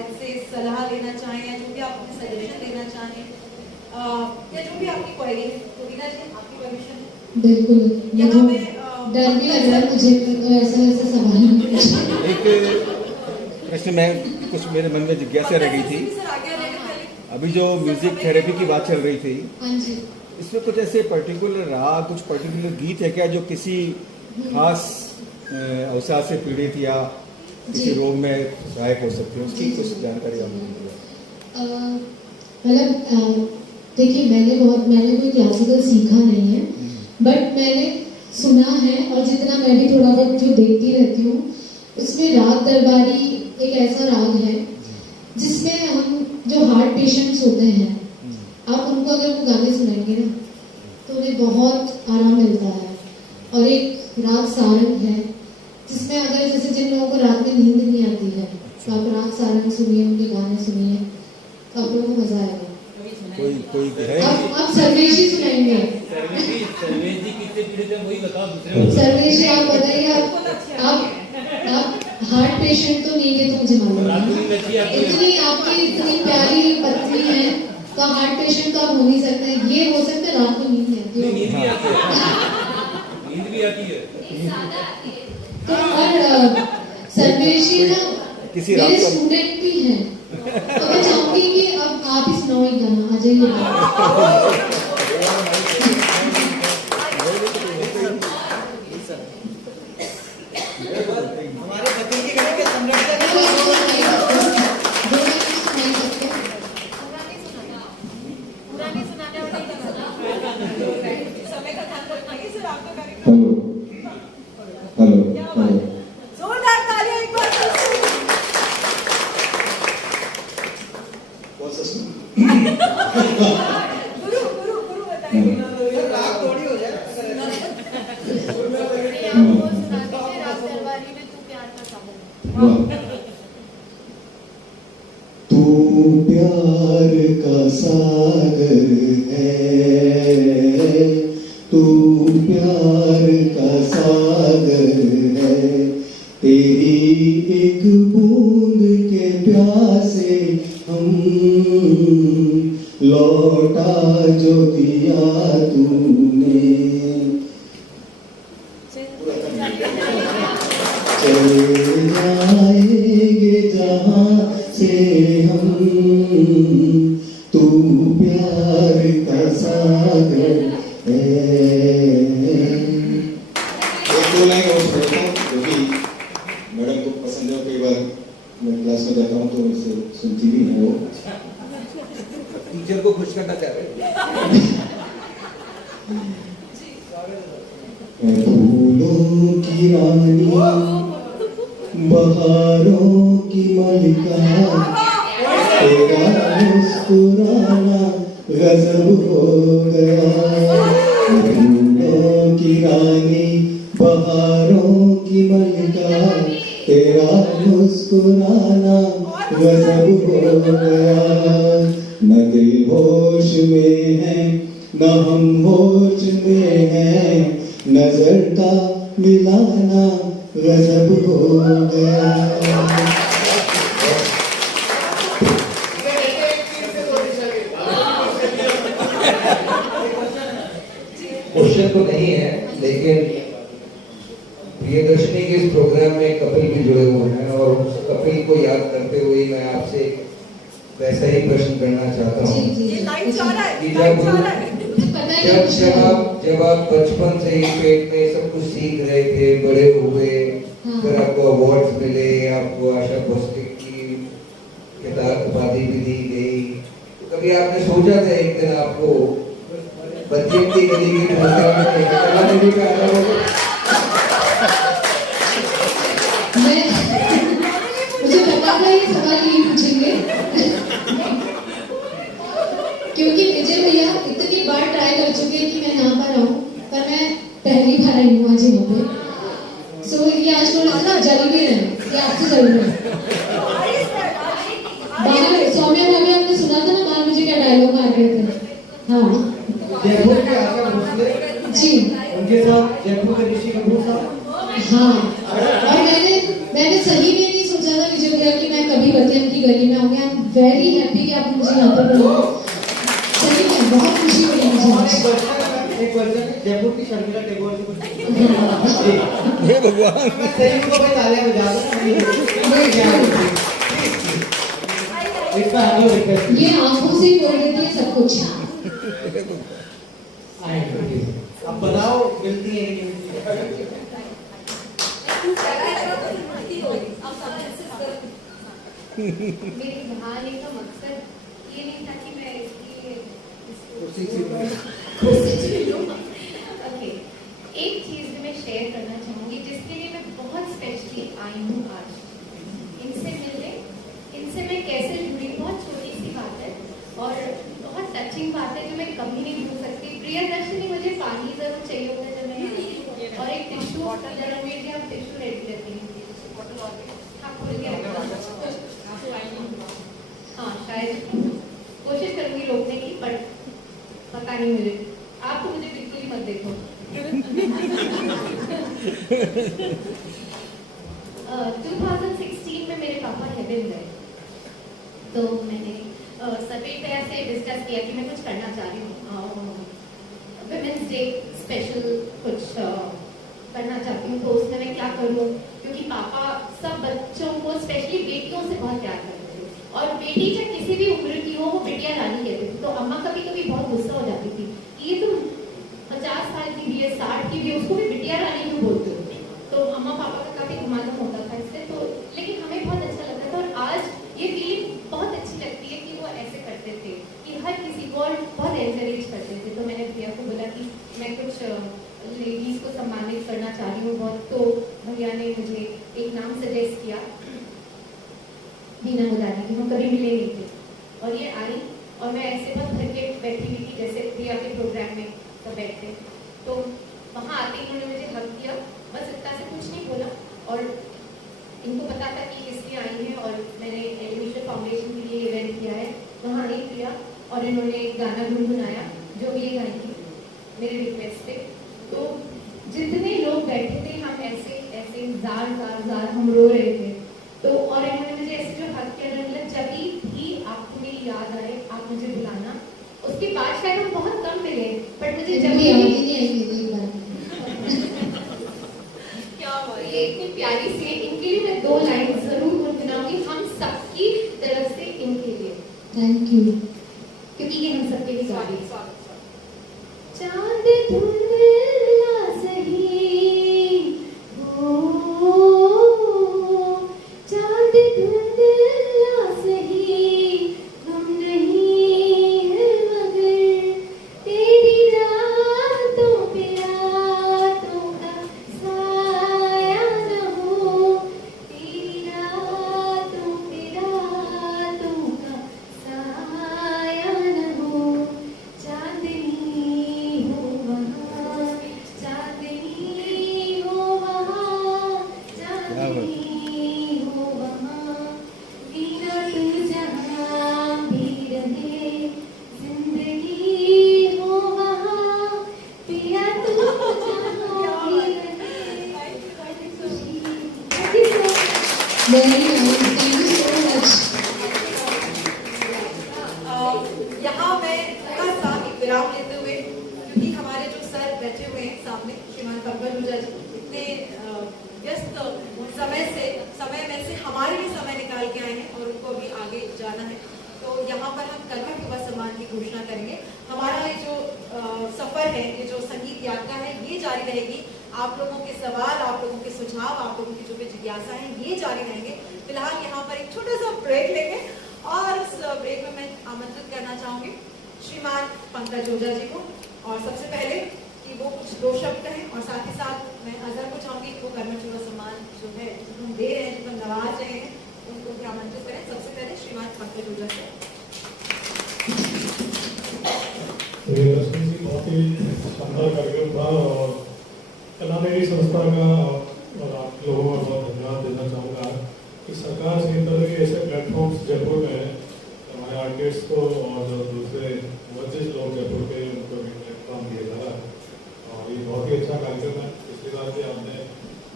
इनसे सलाह लेना चाहें या जो भी आप अपने सजेशन देना चाहें या जो भी आपकी क्वेरी है, तो बीना जी आपकी परमिशन है। बिल्कुल, यहाँ मुझे मैं डर भी लग रहा है मुझे, तो ऐसा सवाल नहीं पूछा। एक प्रश्न मैं कुछ मेरे मन में जिज्ञासा रह गई थी। सर आगे आने के पहले अभी जो म्यूजिक थेरेपी की बात चल रही थी, हाँ जी। इसमें कुछ ऐसे पर्टिकुलर राग, कुछ पर्टिकुलर गीत है क्या जो किसी खास अवसाद से पीड़ित या किसी जी। रोग में सहायक हो सकती है, उसकी जी, कुछ जी। जानकारी आप मुझे दीजिए। मतलब देखिए मैंने कोई क्लासिकल सीखा नहीं है, बट मैंने सुना है और जितना मैं भी थोड़ा बहुत जो देखती रहती हूँ, उसमें राग दरबारी एक ऐसा राग है जिसमें हम जो हार्ट पेशेंट्स होते हैं, आप उनको अगर वो गाने सुनाएंगे ना तो उन्हें बहुत आराम मिलता है। और एक राग सारंग है जिसमें अगर जैसे जिन लोगों को रात में नींद नहीं आती है तो आप राग सारंग सुनिए, उनके गाने सुनिए, तो आप लोगों को मजा आएगा। कोई है? आप सर्वेश ही सुनाएंगे। सर्वेश आप बताइए, आप हार्ट पेशेंट तो नहीं है तो मुझे मालूम है, इतनी आपकी इतनी प्यारी पत्नी है तो हार्ट पेशेंट तो आप हो नहीं सकते। ये हो सकता है रात को नींद नहीं आती हो। तो और सर्वेश जी ना किसी मेरे रात को स्टूडेंट भी हैं, तो मैं चाहूंगी कि अब आप ही सुनाओ एक गाना, आ जाइए। हमारे पति की करेंगे संरक्षण। पूरा नहीं सुनाने वाला ही गाना। समय का ध्यान रखिए सर, आपका कार्यक्रम हेलो क्या हेलो बात हेलो। है। जोरदार तालियां एक बार फिर से। गुरु बताएंगे। राग थोड़ी हो जाए। नहीं, आप वो सुना दीजिए, राग दरबारी में तू प्यार का सागर। तू प्यार का सागर है, तू प्यार का सागर है, तेरी एक बूंद के प्यासे हम लौटा जो दिया तूने, चले जाएंगे जहाँ से हम, तू प्यार का सागर है। एक दो लाइन और सुनाता हूँ क्योंकि मैडम को पसंद है, कई बार मैं क्लास में जाता हूँ तो इसे सुनती भी है वो। टीचर को खुश करना चाह रहे हैं। फूलों की रानी, बहारों की मलिका, तेरा मुस्कुराना गजब हो गया। फूलों की रानी, बहारों की मलिका, तेरा मुस्कुराना गजब हो गया। न दिल होश में है न हम होश में है, नजर का मिलाना गजब हो गया। क्वेश्चन तो नहीं है, लेकिन प्रियदर्शनी के इस प्रोग्राम में कपिल भी जुड़े हुए हैं और उस कपिल को याद करते हुए मैं आपसे वैसा ही प्रश्न करना चाहता हूँ। ये लाइन जा रहा है, जी, लाइन जब- जा रहा है। जब आप बचपन से ही पेट में सब कुछ सीख रहे थे, बड़े हुए, हाँ। फिर आपको अवार्ड्स मिले, आपको आशा भोसले की कप्तान उपाधि भी दी गई। तो कभी आपने सोचा था एक दिन आपको बच्चे की गली की प्रोग्राम में कप्तान भी आना होगा? मुझे पता था ये सवाल यही पूछेंगे क्योंकि विजय भैया इतनी बार ट्राई कर चुके हैं कि मैं यहाँ पर आऊँ, पर मैं पहली बार आई हूँ आज यहाँ पे। सो ये आज थोड़ा सा जल भी रहे हैं, ये आपसे जल रहे हैं। बाहर सौम्या भाभी आपने सुना था ना बाहर मुझे क्या डायलॉग मार रहे थे। हाँ जयपुर के आशा भोसले जी, उनके साथ जयपुर के ऋषि कपूर साहब। हाँ, और मैंने सही में नहीं सोचा था विजय भैया कि मैं कभी बतियन की गली में आऊंगी। आई एम वेरी हैप्पी कि आप मुझे यहाँ पर बुलाए। सही में बहुत खुशी हुई मुझे आज। एक क्वेश्चन है, जयपुर की शर्मिला टैगोर जी कुछ हे भगवान, मैं सही को भाई तालियां बजा दूं। इसका आगे रिक्वेस्ट ये आंखों से ही बोल देती है सब कुछ। अब बताओ मिलती है कि नहीं मिलती है? मेरे यहाँ आने का मकसद ये नहीं था कि मैं ओके, एक चीज मैं शेयर करना चाहूंगी जिसके लिए मैं बहुत स्पेशली आई हूँ आज इनसे मिलने। इनसे मैं कैसे जुड़ी, बहुत छोटी सी बात है और बहुत टचिंग बात है जो मैं कभी नहीं भूल सकती। प्रियदर्शनी, मुझे पानी जरूर चाहिए होता है जब मैं, और एक टिश्यू जरा मेरे आप टिश्यू रेडी रहती हैं। हाँ, खोल के रखना। हाँ, शायद कोशिश करूंगी रोकने की, पर पता नहीं मुझे। आप तो मुझे बिल्कुल ही मत देखो। 2016 में मेरे पापा हेवन गए, तो मैंने सभी तरह से डिस्कस किया कि मैं कुछ करना चाह रही हूँ, विमेंस डे स्पेशल कुछ करना चाहती हूँ। तो उसमें मैं क्या करूँ, क्योंकि पापा सब बच्चों को स्पेशली बेटियों से बहुत प्यार करते थे, और बेटी चाहे किसी भी उम्र की हो वो बिटिया रानी कहते थे। तो अम्मा कभी कभी बहुत गुस्सा हो जाती थी कि ये तुम 50 साल की भी है, 60 की भी है, उसको भी बिटिया रानी क्यों बोलते हो। तो अम्मा पापा का काफी घुमाना होता था इससे, तो लेकिन हमें बहुत अच्छा लगता था। और आज ये फीलिंग बहुत अच्छी लगती है कि वो ऐसे करते थे कि हर किसी को बहुत एनकरेज करते थे। तो मैंने भैया को बोला कि मैं कुछ लेडीज को सम्मानित करना चाह रही हूँ बहुत। तो भैया ने मुझे एक नाम सजेस्ट किया, बीना मुदानी की। हम कभी मिले नहीं थे, और ये आई और मैं ऐसे बहुत घर के बैठी हुई थी जैसे भैया के प्रोग्राम में सब बैठते। तो वहाँ आते ही उन्होंने मुझे हक किया, बस इतना से कुछ नहीं बोला। और इनको पता था कि इसलिए आई है, और मैंने एलिमिशन फाउंडेशन के लिए इवेंट किया है, वहाँ नहीं किया। और इन्होंने एक गाना गुनगुनाया जो भी ये गाई थी मेरे रिक्वेस्ट पे। तो जितने लोग बैठे थे हम ऐसे ऐसे जार जार जार हम रो रहे थे। तो और इन्होंने मुझे ऐसे जो हक किया, मतलब जब भी आपको मेरी याद आए आप मुझे बुलाना। उसके बाद शायद हम बहुत कम मिले, बट मुझे जब भी ये इतनी प्यारी सी, इनके लिए मैं 2 लाइन जरूर गुनगुनाऊंगी, हम सबकी तरफ से इनके लिए। Thank you. क्योंकि ये हम सबके लिए गा रही है। चांद धुंधला सही हो, चांद धुंधला सही, हम नहीं है मगर तेरी रातों पे रातों का साया न हो, तेरी रातों पे रातों का साया न हो। चांदनी हो वहाँ, चांदनी हो वहाँ, चांदनी हो वहाँ, बिना तू जहाँ भी रहे, जिंदगी हो वहाँ, पिया तू जहाँ भी रहे, खुशी। Very nice, thank you so much. यहाँ मैं थोड़ा सा एक विराम लेते हुए, क्योंकि हमारे जो सर बैठे हुए हैं सामने, श्रीमान कंबल ऊर्जा जी, इतने व्यस्त समय में से हमारे लिए समय निकाल के आए हैं और उनको अभी आगे जाना है। तो यहाँ पर हम कर्मठ युवा सम्मान की घोषणा करेंगे। हमारा ये जो सफर है, ये जो संगीत यात्रा है, ये जारी रहेगी। आप लोगों के सवाल, आप लोगों के सुझाव, आप लोगों की जो भी जिज्ञासा है, ये जारी रहेंगे। फिलहाल यहाँ पर एक छोटा सा ब्रेक लेंगे और इस ब्रेक में मैं आमंत्रित करना चाहूंगी श्रीमान पंकज ओझा जी को, और सबसे पहले कि वो कुछ दो शब्द कहें, और साथ ही साथ मैं अजहर को चाहूंगी कि वो कर्मठ युवा सम्मान जो है जिसको हम दे रहे हैं, जिसको नवाज रहे हैं, उनको भी आमंत्रित करें। सबसे पहले श्रीमान पंकज ओझा से। बहुत ही शानदार कार्यक्रम था, और कला मेरी संस्था का और आप लोगों को बहुत धन्यवाद देना चाहूँगा कि सरकार से इस तरह के ऐसे प्लेटफॉर्म्स जयपुर में हमारे आर्टिस्ट को और जो दूसरे वर्जिश लोग जयपुर के उनको भी प्लेटफॉर्म दिया जा रहा है, और ये बहुत ही अच्छा कार्यक्रम है। पिछली बार भी आपने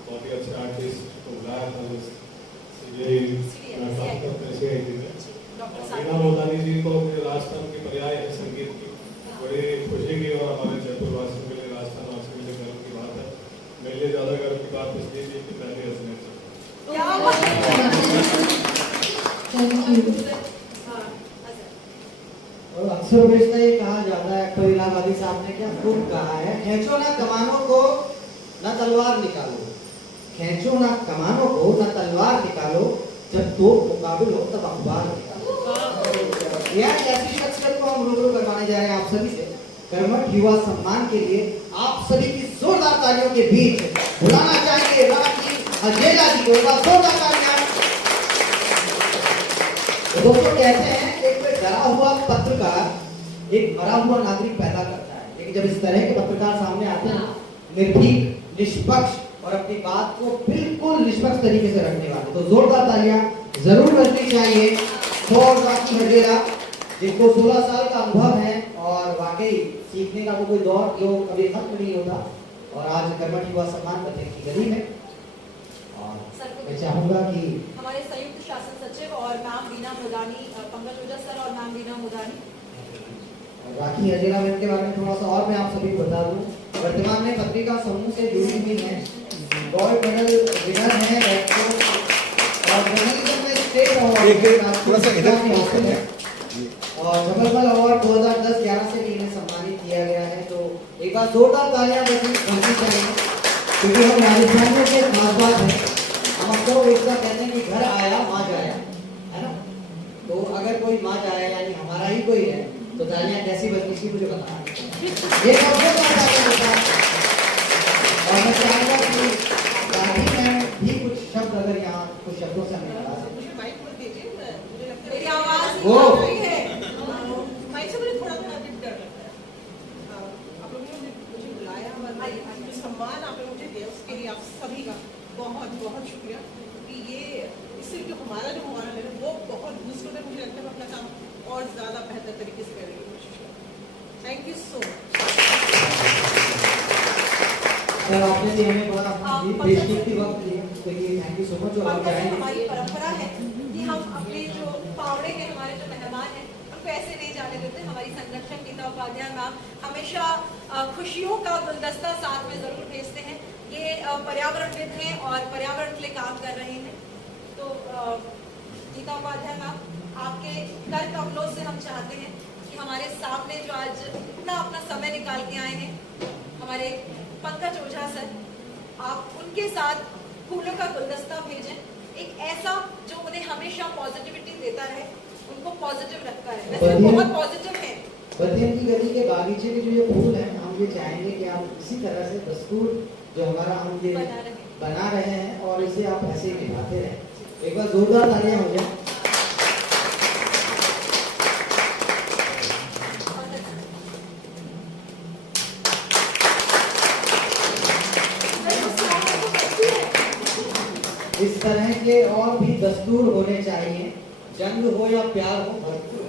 बहुत ही अच्छे आर्टिस्ट को बुलाया था, मीना मोदानी जी को राजस्थान की पर्याय है संगीत की, बड़ी खुशी की और हमारे जयपुर वासियों के लिए, राजस्थान वासियों के लिए गर्व की बात है। मेरे लिए ज़्यादा गर्व की बात इसलिए थी कि पहले हंसने और अक्सर हमेशा ये कहा जाता है, कोई इलाहाबादी साहब ने क्या खूब कहा है, खींचो ना कमानों को ना तलवार निकालो, खींचो ना कमानों को ना तलवार निकालो, जब दो मुकाबिल हो तब अखबार निकालो। यार ऐसी शख्सियत को हम रूबरू करवाने जा रहे हैं आप सभी से। कर्मठ युवा सम्मान के लिए आप सभी की जोरदार तालियों के बीच बुलाना चाहिए राखी हजेला जी को। जोरदार तालियां। तो दोस्तों कहते हैं एक डरा हुआ पत्रकार एक मरा हुआ नागरिक पैदा करता है, लेकिन जब इस तरह के पत्रकार सामने आते हैं निर्भीक, निष्पक्ष और अपनी बात को बिल्कुल निष्पक्ष तरीके से रखने वाले, तो जोरदार तालियां जरूर बजनी चाहिए फॉर राखी हजेला, जिनको 16 साल का अनुभव है और वाकई सीखने का कोई दौर जो कभी खत्म नहीं होता, और आज कर्मठ युवा सम्मान बच्चे की गली में। और मैं चाहूंगा कि हमारे संयुक्त शासन सचिव और मैम वीना मुदानी, पंकज ओझा सर और मैम वीना मुदानी। राखी हजेला मैम के बारे में थोड़ा सा और मैं आप सभी को बता दूं, वर्तमान में पत्रिका समूह से जुड़ी हुई है, गोल्ड मेडल विनर है और जर्नलिज्म में स्टेट अवार्ड और जबलमल अवार्ड 2010-11 से भी इन्हें सम्मानित किया गया है। तो एक बार जोरदार तालियां बजनी चाहिए, क्योंकि हम राजस्थान में से खास बात है, हम अक्सर एक बार कहते हैं कि घर आया माँ जाया, है ना। तो अगर कोई माँ जाया यानी हमारा ही कोई है, तो तालियां कैसी बजनी थी मुझे बताना। ये सबसे बड़ा है। और मैं चाहूंगा कि राखी मैम भी कुछ शब्द अगर यहाँ कुछ शब्दों से हमें बता सकें। मुझे माइक मत दीजिए, मुझे लगता है मेरी आवाज वो है माइक से मुझे थोड़ा अजीब डर लगता है। आप लोगों ने मुझे बुलाया, हमारा जो सम्मान आप लोगों ने दिया उसके लिए आप सभी का बहुत बहुत शुक्रिया, कि ये इससे जो हमारा है वो बहुत दूसरों में मुझे लगता है अपना काम और ज़्यादा बेहतर तरीके से करने की कोशिश करें। थैंक यू सो सर, आपने भी हमें बड़ा बेशकीमती वक्त दिया, तो ये थैंक यू सो मच। और आप चाहेंगे हमारी परंपरा है कि हम अपने जो पावड़े हैं, हमारे जो मेहमान हैं, उनको ऐसे नहीं जाने देते। हमारी संरक्षक गीता उपाध्याय मैम हमेशा खुशियों का गुलदस्ता साथ में जरूर भेजते हैं। ये पर्यावरणविद हैं और पर्यावरण के लिए काम कर रहे हैं। तो गीता उपाध्याय मैम, आपके कर कमलों से हम चाहते हैं कि हमारे सामने जो आज इतना अपना समय निकाल के आए हैं हमारे पंकज ओझा सर, आप उनके साथ फूलों का गुलदस्ता भेजें, एक ऐसा जो उन्हें हमेशा पॉजिटिविटी देता रहे, उनको पॉजिटिव रखता रहे। वैसे बहुत पॉजिटिव है। बदियन की गली के बागीचे के जो ये फूल हैं, हम ये चाहेंगे कि आप इसी तरह से दस्तूर जो हमारा हम ये बना रहे हैं और इसे आप ऐसे ही निभाते रहें। एक बार जोरदार तालियां हो जाए। इस तरह के और भी दस्तूर होने चाहिए, जंग हो या प्यार हो, भरपूर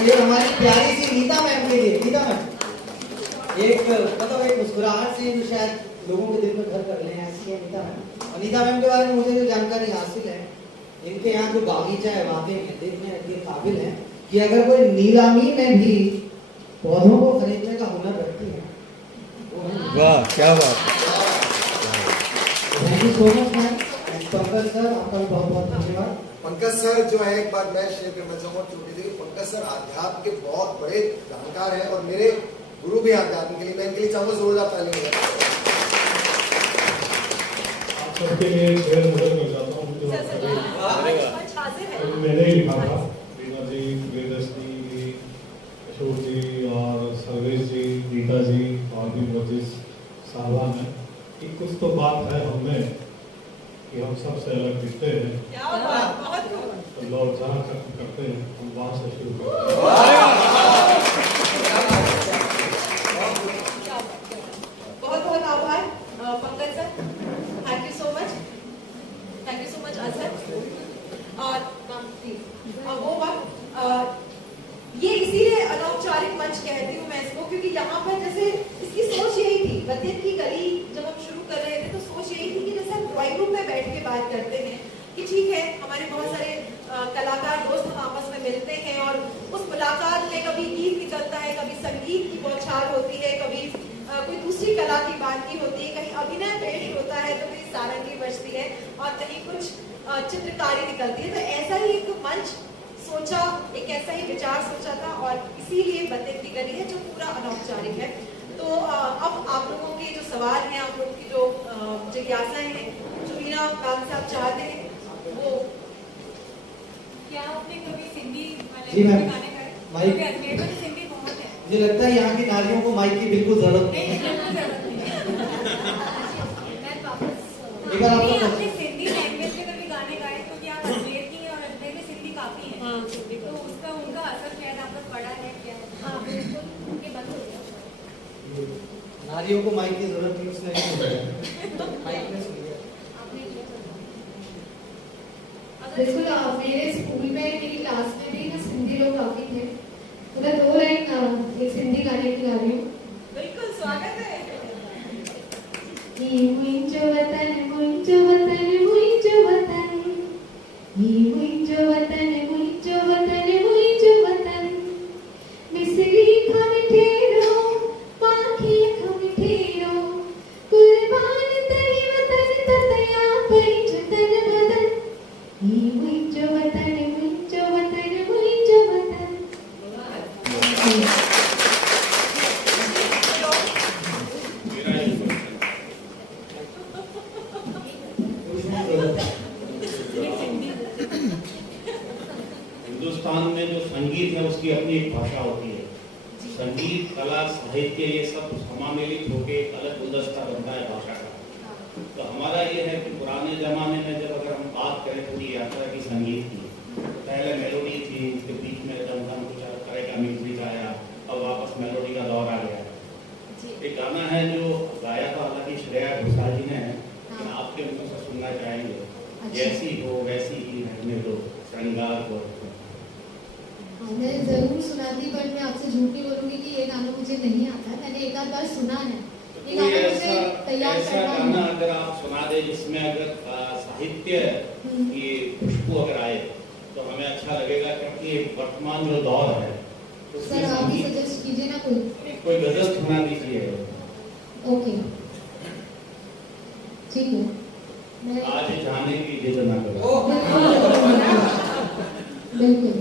ये हमारी प्यारी सी नीता मैम के लिए। नीता मैम एक मतलब एक मुस्कुराहट से जो शायद लोगों के दिल में घर कर ले, ऐसी है नीता मैम। और नीता मैम के बारे में मुझे जो जानकारी हासिल है, इनके यहाँ जो बागीचा है वहाँ पे देखने के काबिल है कि अगर कोई नीलामी में भी पौधों को खरीदने का हुनर रखती है। वाह, क्या बात। Thank you so much ma'am. Pankaj sir, आपका भी बहुत बहुत धन्यवाद। पंकज सर जो है, एक बात मैं शेयर करना चाहूँगा छोटी सी, पंकज सर आध्यात्म के बहुत बड़े जानकार हैं और मेरे गुरु भी आध्यात्म के लिए, मैं इनके लिए चाहूँगा जोरदार ताली बजाएं। आप सबके लिए शेयर मदद कर जाता हूँ। मंच हाजिर है। मैंने ही लिखा था, रीना जी, प्रियदर्शनी जी, अशोक जी और सर्वेश जी, गीता जी और भी मोजिस साहबान हैं कि कुछ तो बात है हमें कि हम सबसे अलग दिखते हैं, क्या बात, बहुत खूब। तो लोग जहाँ खत्म करते हैं हम वहाँ से शुरू करते हैं। बहुत बहुत आभार Pankaj sir, thank you so much, Azhar. और वो बात ये इसीलिए अनौपचारिक मंच कहती हूँ मैं इसको, क्योंकि यहाँ पर जैसे इसकी सोच यही थी, बद्यत की गली जब हम शुरू कर रहे थे तो सोच यही थी कि जैसे हम ड्राइंग रूम में बैठ के बात करते हैं कि ठीक है हमारे बहुत सारे कलाकार दोस्त हम आपस में मिलते हैं और उस मुलाकात में कभी गीत निकलता है, कभी संगीत की बौछार होती है, कभी कोई दूसरी कला की बातचीत होती है, कहीं अभिनय पेश होता है तो कहीं सारंगी बजती है और कहीं कुछ चित्रकारी निकलती है। तो ऐसा ही एक मंच सोचा, एक ऐसा ही विचार सोचा था और इसीलिए बद्यत की गली है जो पूरा अनौपचारिक है। तो अब आप लोगों के जो सवाल हैं, आप लोगों की जो जिज्ञासाएं हैं, जो रीना मैम साहब चाहते हैं वो क्या आपने कभी सिंधी जी मैम, गाने गाए? माइक क्योंकि अजमेर में सिंधी बहुत है। मुझे लगता है यहाँ की नारियों को माइक की बिल्कुल जरूरत नहीं है। एक बार आपको आपने सिंधी लैंग्वेज में कभी गाने गाए तो क्या आप अजमेर की हैं और अजमेर में सिंधी काफी है, तो उसका उनका असर शायद आप पर पड़ा है क्या? हाँ बिल्कुल, ये बंद हो गया। नारियों को माइक की जरूरत नहीं, उसने नहीं सुना। माइक में सुन लिया। बिल्कुल, मेरे स्कूल में मेरी क्लास में भी ना सिंधी लोग काफी थे, तो मैं 2 लाइन एक सिंधी गाने की गा रही हूँ। बिल्कुल स्वागत है। मुंहिंजो वतन, मुंहिंजो वतन, मुंहिंजो वतन, मुंहिंजो वतन, मुंहिंजो वतन, मुंहिंजो वतन, मिसरी खां मिठेरो, पाखी खां मिठेरो, कुर्बान तई वतन ततया पई जतन बदन, मुंहिंजो वतन, मुंहिंजो वतन, मुंहिंजो वतन। हिंदुस्तान में जो संगीत है उसकी अपनी एक भाषा होती है। संगीत, कला, साहित्य ये सब समामेलित होकर एक अलग गुलदस्ता बनता है भाषा का। तो हमारा ये है कि पुराने जमाने में जब अगर हम बात करें पूरी यात्रा की संगीत की, तो पहले मेलोडी थी, उसके बीच में दम कुछ तरह का म्यूजिक आया, अब वापस मेलोडी का दौर आ गया। एक गाना है जो गाया था हालांकि श्रेया घोषाल जी ने है, लेकिन आपके मुंह से सुनना चाहेंगे। जैसी हो वैसी ही रहने दो, श्रृंगार को। मैं जरूर सुनाती, बट मैं आपसे झूठ नहीं बोलूंगी कि ये गाना मुझे नहीं आता है। मैंने एक आध बार सुना है। ये गाना मुझे तैयार ऐसा गाना अगर आप सुना दे जिसमें अगर साहित्य की खुशबू अगर आए तो हमें अच्छा लगेगा, क्योंकि वर्तमान जो दौर है सर आप भी सजेस्ट कीजिए ना कोई गजल सुना दीजिए। ओके ठीक है, मैं आज जाने की जिद ना करो। बिल्कुल।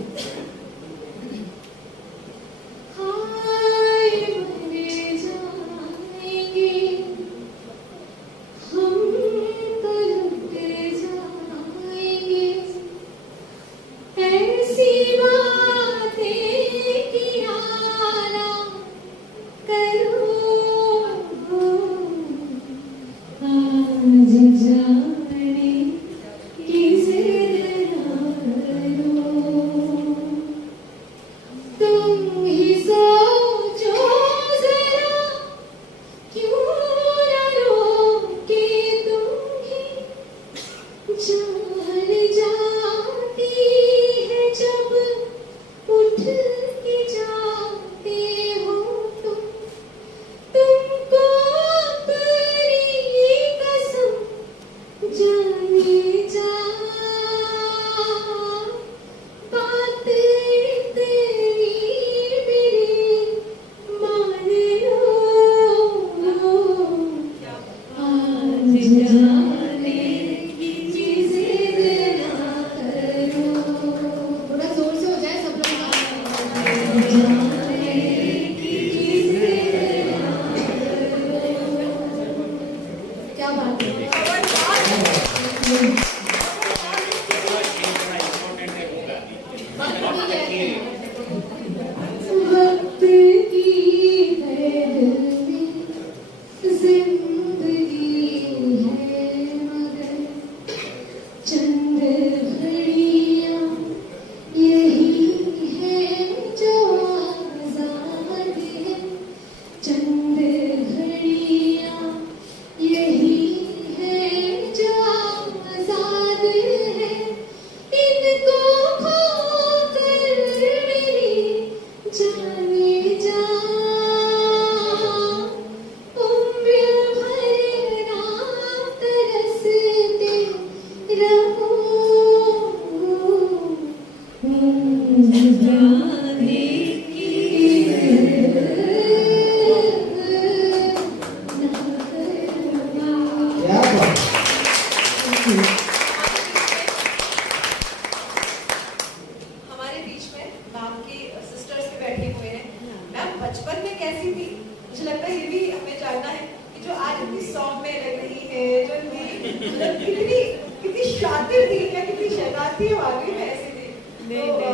कितनी शातिर थी या कितनी शैतान थी, वाकई में ऐसी थी। तो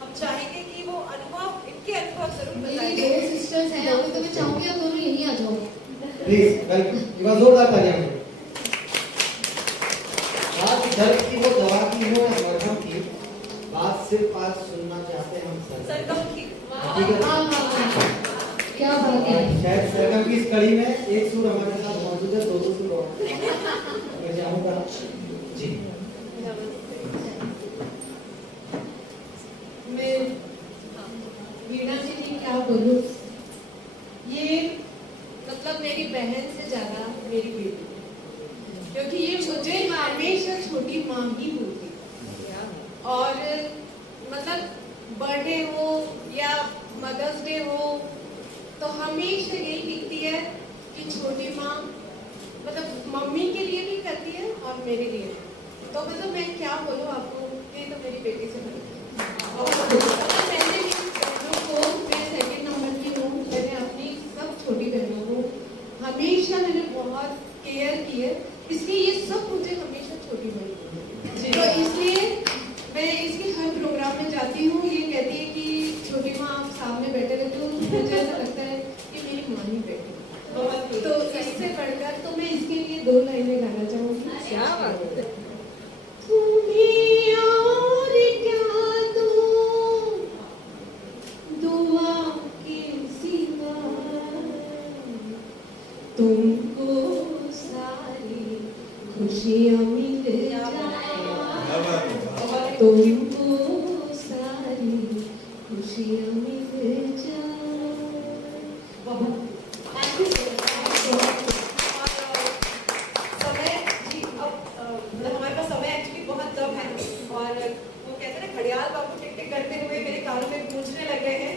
हम चाहेंगे कि वो अनुभव, इनके अनुभव जरूर मेरी बताइए। दो सिस्टर्स हैं, अभी तो मैं चाहूंगी आप दोनों यहीं आ जाओ। प्लीज वेलकम, एक बार जोरदार तालियां। बात दर्द की वो दवा की हो या मरहम की, बात सिर्फ आज सुनना चाहते हैं हम सरगम की। क्या बात है। शायद सरगम की इस कड़ी में एक सुर हमारे साथ मौजूद है, 2 सुर और मैं चाहूंगा जी। मैं वीणा जी की क्या बोलूं, ये मतलब मेरी बहन से ज्यादा मेरी बेटी, क्योंकि ये मुझे हमेशा छोटी माँ ही बोलती और मतलब बर्थडे हो या मदर्स डे हो तो हमेशा यही लिखती है कि छोटी माँ मतलब मम्मी के लिए भी करती है और मेरे लिए भी। तो मतलब मैं क्या बोलूँ आपको, ये तो मेरी बेटी से बड़ी और मैंने भी बहनों को, मैं सेकंड नंबर की हूँ, मैंने अपनी सब छोटी बहनों को हमेशा मैंने बहुत केयर की है, इसलिए ये सब मुझे हमेशा छोटी बड़ी। तो इसलिए मैं इसके हर प्रोग्राम में जाती हूँ, ये कहती है कि छोटी माँ आप सामने बैठे रहते हो, मुझे ऐसा लगता है कि मेरी माँ ही बैठी। तो इससे बढ़कर तो मैं इसके लिए 2 लाइनें गाना चाहूँगी। क्या बात है। तुम्हें और क्या दूँ दुआ के सिवा, तुमको सारी खुशियाँ मिल जाए, तुमको सारी खुशियाँ मिल जाए। समय जी, अब मतलब हमारे पास समय एक्चुअली बहुत कम है और वो कहते हैं ना घड़ियाल बाबू टिक टिक करते हुए मेरे कानों में गूंजने लगे हैं।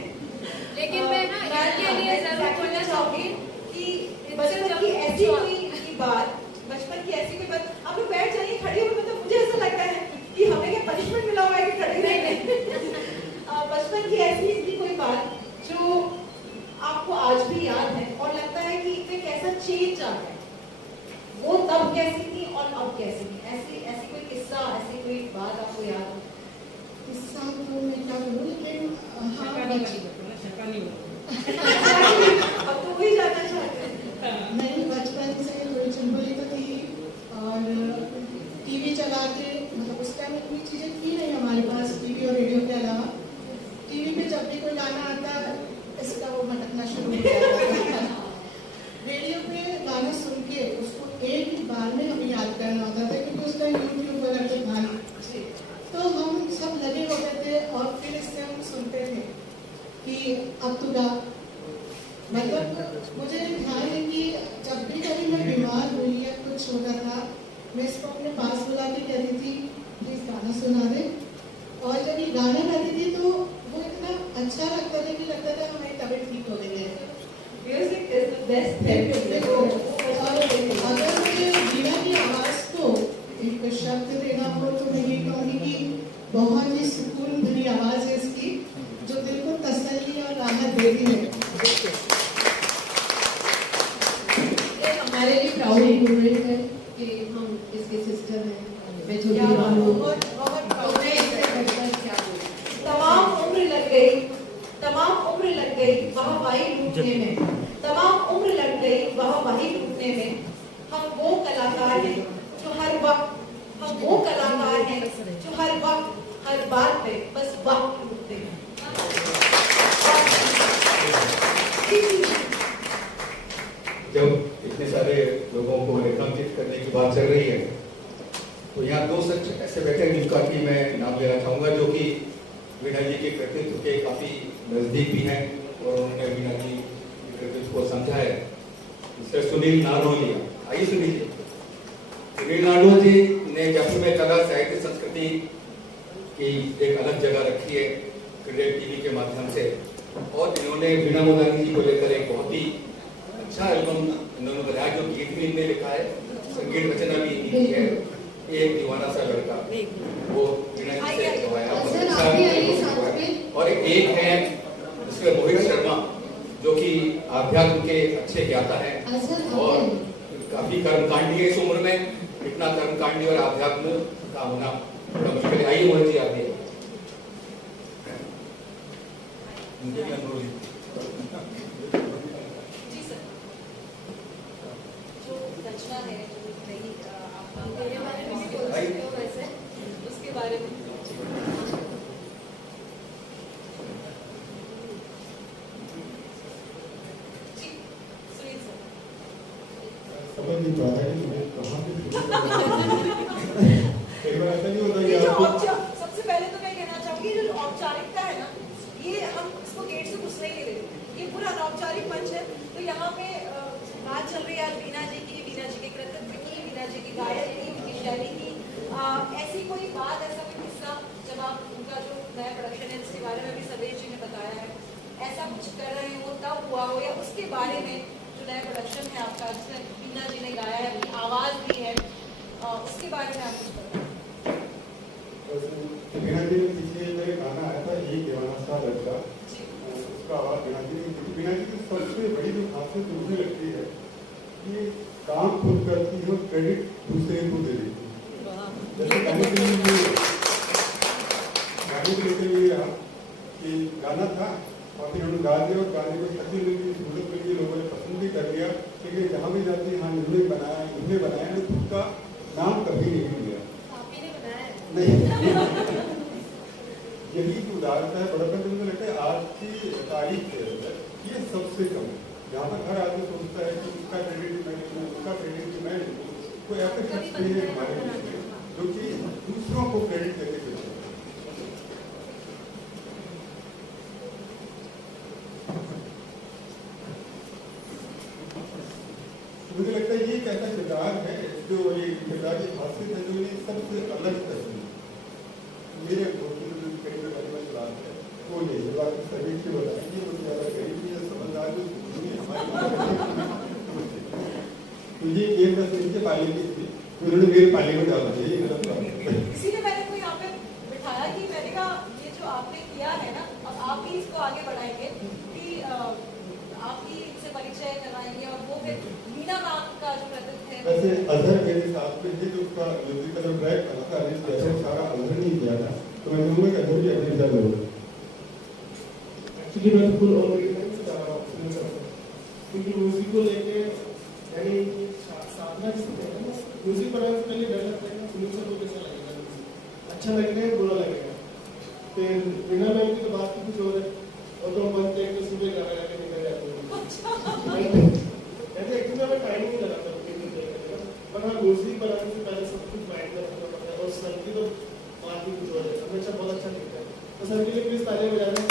लेकिन मैं ना इसके लिए जरूर बोलना चाहूंगी कि बचपन की ऐसी कोई बात, बचपन की ऐसी कोई बात, आप लोग बैठ जाइए, खड़े हो, मतलब मुझे ऐसा लगता है कि हमें क्या पनिशमेंट मिला हुआ है कि खड़े रहे। बचपन की ऐसी इतनी कोई बात जो आपको आज भी याद है और लगता है कि इसमें कैसा चेंज आ गया, वो तब कैसी थी और अब कैसी थी, ऐसी ऐसी कोई किस्सा, ऐसी कोई बात आपको याद हो? किस्सा तो मैं क्या बोलूं, लेकिन हाँ अब तो वही जानना चाहते हैं। नहीं, बचपन से थोड़ी चुलबुली तो थी और टीवी चला के, मतलब उस टाइम इतनी चीज़ें थी नहीं हमारे पास टीवी और रेडियो के अलावा। टीवी पे जब भी कोई गाना आता इसका वो भटकना शुरू हो जाता था। रेडियो पे गाना सुन के उसको एक ही बार में हमें याद करना होता था, क्योंकि उस टाइम यूट्यूब वगैरह तो था नहीं। तो हम सब लगे होते थे और फिर इससे हम सुनते थे कि अब तो गा, मतलब मुझे ध्यान है कि जब भी कभी मैं बीमार हुई या कुछ होता था, मैं इसको अपने पास बुला के कहती थी प्लीज गाना सुना दे, और जब ये गाना गाती थी तो वो इतना अच्छा लगता था कि लगता था हमारी तबीयत ठीक हो गई है। Music is the best therapy. और अगर मुझे वीणा की आवाज को एक शब्द देना हो तो मैं ये कहूँगी कि बहुत ही सुकून भरी आवाज है इसकी, जो दिल को तसल्ली और राहत देती है। ये हमारे लिए प्राउड मोमेंट है कि हम इसके सिस्टर हैं। मैं जो बहुत तमाम उम्र लग गई, तमाम उम्र लग गई वाहवाही लूटने में, तमाम उम्र लग गई वाहवाही लूटने में। हम वो कलाकार हैं जो हर वक्त, हम वो कलाकार हैं जो हर वक्त हर बात पे बस वक्त लूटते हैं। जब इतने सारे लोगों को रेखांकित करने की बात चल रही है तो यहाँ 2 शख्स ऐसे बैठे हैं जिनका कि मैं नाम लेना चाहूँगा, जो कि वीणा जी के कृतित्व के काफ़ी नज़दीक भी हैं और उन्होंने वीणा जी के कृतित्व को समझा है। मिस्टर सुनील नारोलिया, आइए सुनील। सुनील नारोलिया जी ने जयपुर में कला साहित्य संस्कृति की एक अलग जगह रखी है क्रेडिट टीवी के माध्यम से, और इन्होंने वीणा मोदानी जी को लेकर एक बहुत ही अच्छा एल्बम इन्होंने बनाया, जो गीत भी इनने लिखा है, संगीत रचना भी इनकी है। एक दीवाना सा लड़का, वो वीणा जी से गवाया, और एक है मिस्टर मोहित शर्मा जो कि आध्यात्म के अच्छे ज्ञाता हैं और काफी कर्मकांडी है इस उम्र में, इतना कर्मकांडी और आध्यात्म का होना बड़ा मुश्किल है। आइए मोहित जी आप भी उनके भी अनुरोध जी सर, जो रचना है जो नई आपका मेरे बारे में भी बोल सकते हो वैसे, उसके बारे में जी सुनील सर। समझ नहीं पा रहा है कि मैं कहाँ पे शुरू करूं। कई बार ऐसा नहीं होता कि ये जो आपको सबसे पहले तो मैं कहना चाहूंगी जो औपचारिकता है ना, ये हम इसको गेट से घुसने ही नहीं देते, ये पूरा अनौपचारिक मंच है। तो यहाँ पे बात चल रही है आज वीणा जी की, वीणा जी के कृतित्व की, वीणा जी की गायन की, उनकी शैली की। ऐसी कोई बात, ऐसा कोई किस्सा जब आप उनका जो नया प्रोडक्शन है जिसके बारे में भी सवेश जी ने बताया है, ऐसा कुछ कर रहे हो तब हुआ हो, या उसके बारे में जो नया प्रोडक्शन है आपका जिसमें वीणा जी ने गाया है, उनकी आवाज़ भी है, उसके बारे में आप कुछ बताएं। वीणा जी ने पीछे मेरे गाना आया था एक दीवाना सा लड़का, उसका आवाज वीणा जी ने दी। वीणा जी की सबसे बड़ी जो खासियत मुझे लगती है कि काम खुद करती है और क्रेडिट दूसरे को दे देती है। जैसे गाने के लिए रहा कि गाना था और फिर उन्होंने गा दिया और गाने को शक्ति मिली, सूरत मिली, लोगों ने पसंद भी कर लिया। लेकिन जहाँ भी जाती है हाँ इन्होंने बनाया खुद का नाम कभी नहीं लिया। नहीं यही तो उदाहरण है बड़प्पन। मुझे लगता है आज की तारीख के अंदर ये सबसे कम है, जहाँ तक हर आदमी सोचता है कि उसका क्रेडिट मैं लूँ, उसका क्रेडिट मैं लूँ। कोई ऐसे शख्स नहीं है हमारे बीच में जो कि दूसरों को क्रेडिट देते हुए मुझे लगता है ये एक ऐसा किरदार है जो ये किरदार की खासियत है जो ये सबसे अलग तस्वीर मेरे चलाते हैं वो नहीं बात सभी से बताएंगे वो ज़्यादा गरीबी है समझदार जो तो ये गेम का इनके पार्लियामेंट थी उन्होंने मेरे पार्लियामेंट डाला था ये गलत बात है। इसीलिए मैंने को यहाँ पे बिठाया कि मैंने कहा ये जो आपने किया है ना, अब आप ही इसको आगे बढ़ाएंगे कि आप ही इससे परिचय करवाएंगे और वो फिर वीणा नाम का जो कृतित्व है। वैसे अजहर मेरे साथ में है जो उसका म्यूजिक का जो ट्रैक बना था अरेंज किया था वो सारा अजहर नहीं किया था, तो मैं कहूँगा कि अजहर भी अपनी जगह होगा। एक्चुअली मैं फुल ऑर्गेनाइज कर रहा हूँ क्योंकि म्यूजिक को लेके यानी साधना जिसमें है ना, म्यूजिक बनाने से पहले डर लगता है फ्यूचर को कैसा लगेगा, अच्छा लगेगा बुरा लगेगा। फिर बिना मैम की तो बात ही कुछ और है, और तो हम बनते हैं तो सुबह गाना गा के निकल जाते हैं। ऐसे एक्चुअली मैं टाइम नहीं लगाता पर हाँ म्यूजिक बनाने से पहले सब कुछ माइंड में रखना पड़ता है और सर की तो बात ही कुछ और है, हमेशा बहुत अच्छा लगता है। तो सर के लिए प्लीज तालियां बजाना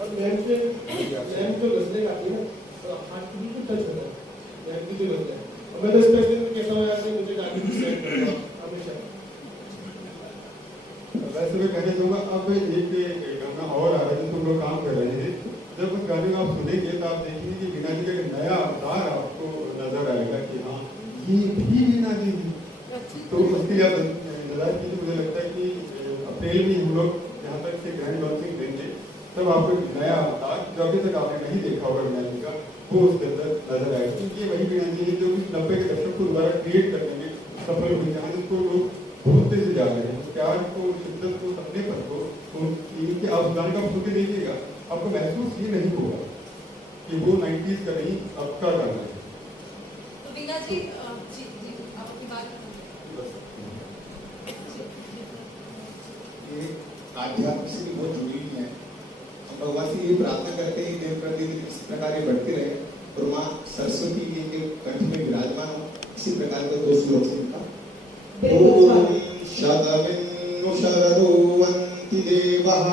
और मैम के और मैम जो गजलें गाती है ना तो हाथ की बिल्कुल टच होता है मैम की जो गजलें, और मैं तो स्पेशली कहता हूँ यार मुझे गाने की सेट करना हमेशा। वैसे मैं कहना चाहूँगा अब एक गाना और आ रहा है जिस पर लोग काम कर रहे हैं, जब उस गाने को आप सुनेंगे तो आप देखेंगे कि वीणा जी का एक नया अवतार आपको नजर आएगा कि हाँ ये भी वीणा जी है। तो उसके लिए आप इंतजार कीजिए। मुझे लगता है कि अप्रैल में हम लोग जहाँ तक से ग्रैंड लॉन्चिंग देंगे तब आपको एक नया अवतार जो अभी तक आपने नहीं देखा होगा वीणा जी का वो उसके अंदर नजर आएगा, क्योंकि ये वही वीणा जी है जो 90 के दशक को दोबारा क्रिएट करने में सफल हुई, जहाँ जिसको लोग बहुत से जा रहे हैं प्यार को, शिद्दत को, अपनेपन को। इनके आप गाने का सुन के देखिएगा आपको महसूस ये नहीं होगा कि वो 90s का नहीं अब का गाना है। तो वीणा जी जी जी आप अपनी बात ये आध्यात्म से भी बहुत जुड़ी हुई है। हम भगवान से ये प्रार्थना करते हैं दिन प्रतिदिन इस प्रकार ये बढ़ते रहे और माँ सरस्वती जी के कंठ में विराजमान हो, इसी प्रकार का दो श्लोक से इनका ओम शतमिन्नु शरदोवन्ति देवः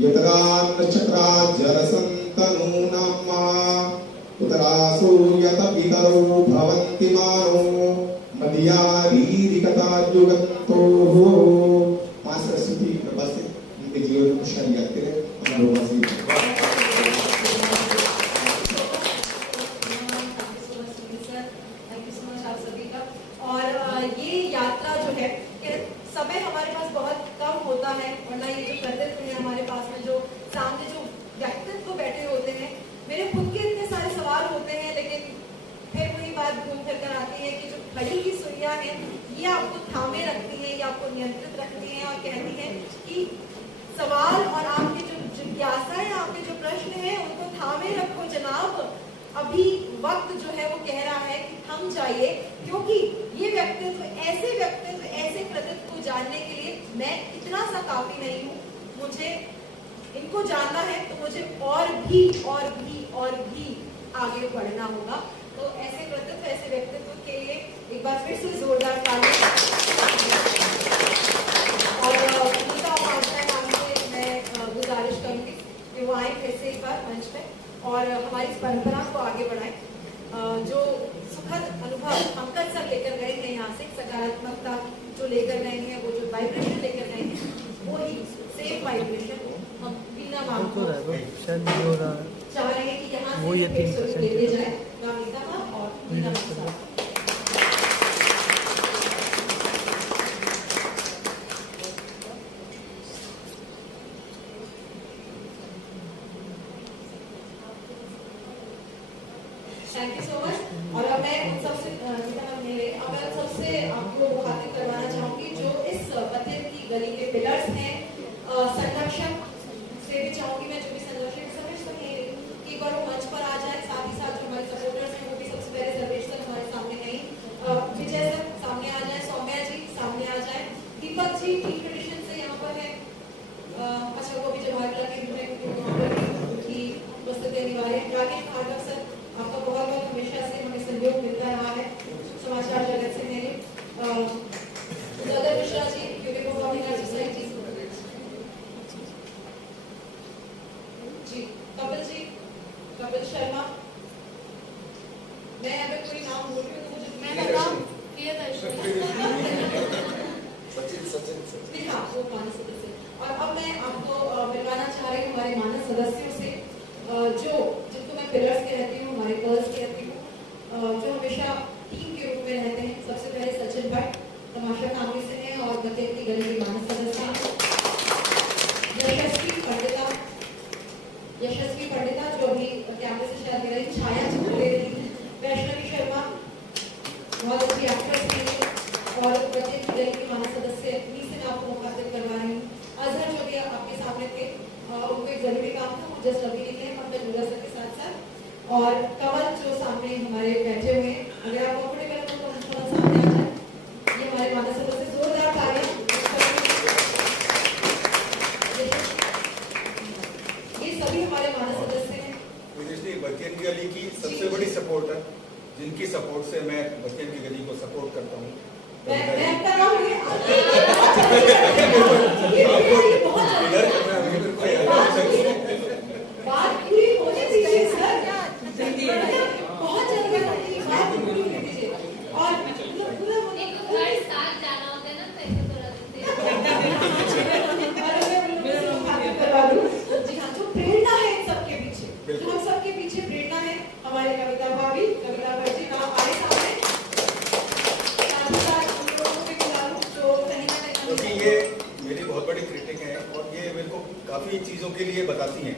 यतरान्न चक्राज्जरसन्तनूनाम् उतरासो यत पितरो भवन्ति मानो मदीयारीरिकतायुगन्तोः। माँ सरस्वती की कृपा से उनके जीवन में खुशहाली आते रहे। हम लोगों से और ये यात्रा जो है समय हमारे पास बहुत कम होता है, वरना ये जो कृतित्व है हमारे पास में जो सामने जो व्यक्तित्व बैठे होते हैं, मेरे खुद हैं, ये आपको थामे रखती हैं, ये आपको नियंत्रित रखती हैं और कहती हैं कि सवाल और आपके जो जिज्ञासा है, आपके जो प्रश्न है, उनको थामे रखो जनाब। अभी वक्त जो है वो कह रहा है कि थम जाइए, क्योंकि ये व्यक्तित्व, ऐसे कृतित्व को जानने के लिए मैं इतना सा काफी नहीं हूँ। मुझे इनको जानना है तो मुझे और भी आगे बढ़ना होगा। तो ऐसे कृतित्व, ऐसे व्यक्तित्व के लिए एक बार फिर से जोरदार ताली। और उनका उपाध्याय नाम से मैं गुजारिश करूंगी कि वो आए फिर से एक बार मंच पे और हमारी इस परंपरा को आगे बढ़ाएं। जो सुखद अनुभव पंकज सर लेकर गए हैं यहाँ से, सकारात्मकता जो लेकर गए हैं, वो जो वाइब्रेशन लेकर गए हैं, वो ही सेम वाइब्रेशन हम बिना मांग को चाह रहे हैं कि यहाँ से लेके जाए रामिता मैम और Meena ma'am. Thank you so much. और अब मैं उन सबसे आपको मुखातिब करवाना चाहूंगी जो इस पत्थर की गली के पिलर्स हैं, संरक्षक से भी चाहूंगी मैं, जो भी संरक्षक समझ सके कि एक बार वो मंच पर आ जाए। साथ ही साथ जो हमारे सपोर्टर्स हैं वो भी सबसे पहले सर्वेश सर हमारे सामने नहीं, विजय सर सामने आ जाए, सौम्या जी सामने आ जाए, दीपक जी टी ट्रेडिशन से यहाँ पर है, अच्छा वो भी जवाहर लाल नेहरू की उपस्थिति अनिवार्य है। राकेश भार्गव सर आपका बहुत बहुत हमेशा से हमें सहयोग मिलता रहा है समाचार जगत से। मेरे मिश्रा जी क्योंकि परफॉर्मिंग आर्ट्स सोसाइटी जी, कपिल शर्मा, मैं अगर कोई नाम बोल रही हूँ तो मुझे मैं नाम सचिन हाँ वो मानस सदस्य। और अब मैं आपको मिलवाना चाह रही हूँ हमारे मानस सदस्यों से, जिनको मैं पिलर्स कहती हूँ, हमारे गर्ल्स कहती हूँ, जो हमेशा टीम के रूप में रहते हैं। सबसे पहले सचिन भट्ट तमाशा कामरी से हैं और बतेर की गली के मानस सदस्य हैं। यशस्वी पंडिता जो अभी कैमरे से शायद मेरी छाया छू ले रही है। वैष्णवी शर्मा बहुत अच्छी एक्ट्रेस हैं और बतेर की गली के मानस सदस्य, इन्हीं से मैं आपको मुखातिब करवा रही हूँ। अजहर जो भी आपके सामने थे, उनको एक जरूरी काम था, वो जस्ट अभी निकले पंकज मुला सर के साथ साथ। और कमल जो सामने हमारे बैठे हुए हैं, अगर आप कंफर्टेबल हो तो थोड़ा सामने आ जाए। ये हमारे मानस सदस्य, जोरदार तालियां। ये सभी हमारे मानस सदस्य हैं। बच्चन की गली की सबसे बड़ी सपोर्टर, जिनकी सपोर्ट से मैं बच्चन की गली को सपोर्ट करता हूँ। बात पूरी होने दीजिए सर, बहुत जल्दी बात पूरी होने दीजिए। और पूरा साथ जाना होता है ना, पैसे करवा दूं। जी हाँ, जो प्रेरणा है इन सबके पीछे, जो हम सबके पीछे प्रेरणा है, हमारे कविता भाभी, कविता भट्ट जी नाम आए सामने। क्योंकि ये मेरी बहुत बड़ी क्रिटिक है और ये मेरे को काफ़ी चीज़ों के लिए बताती हैं,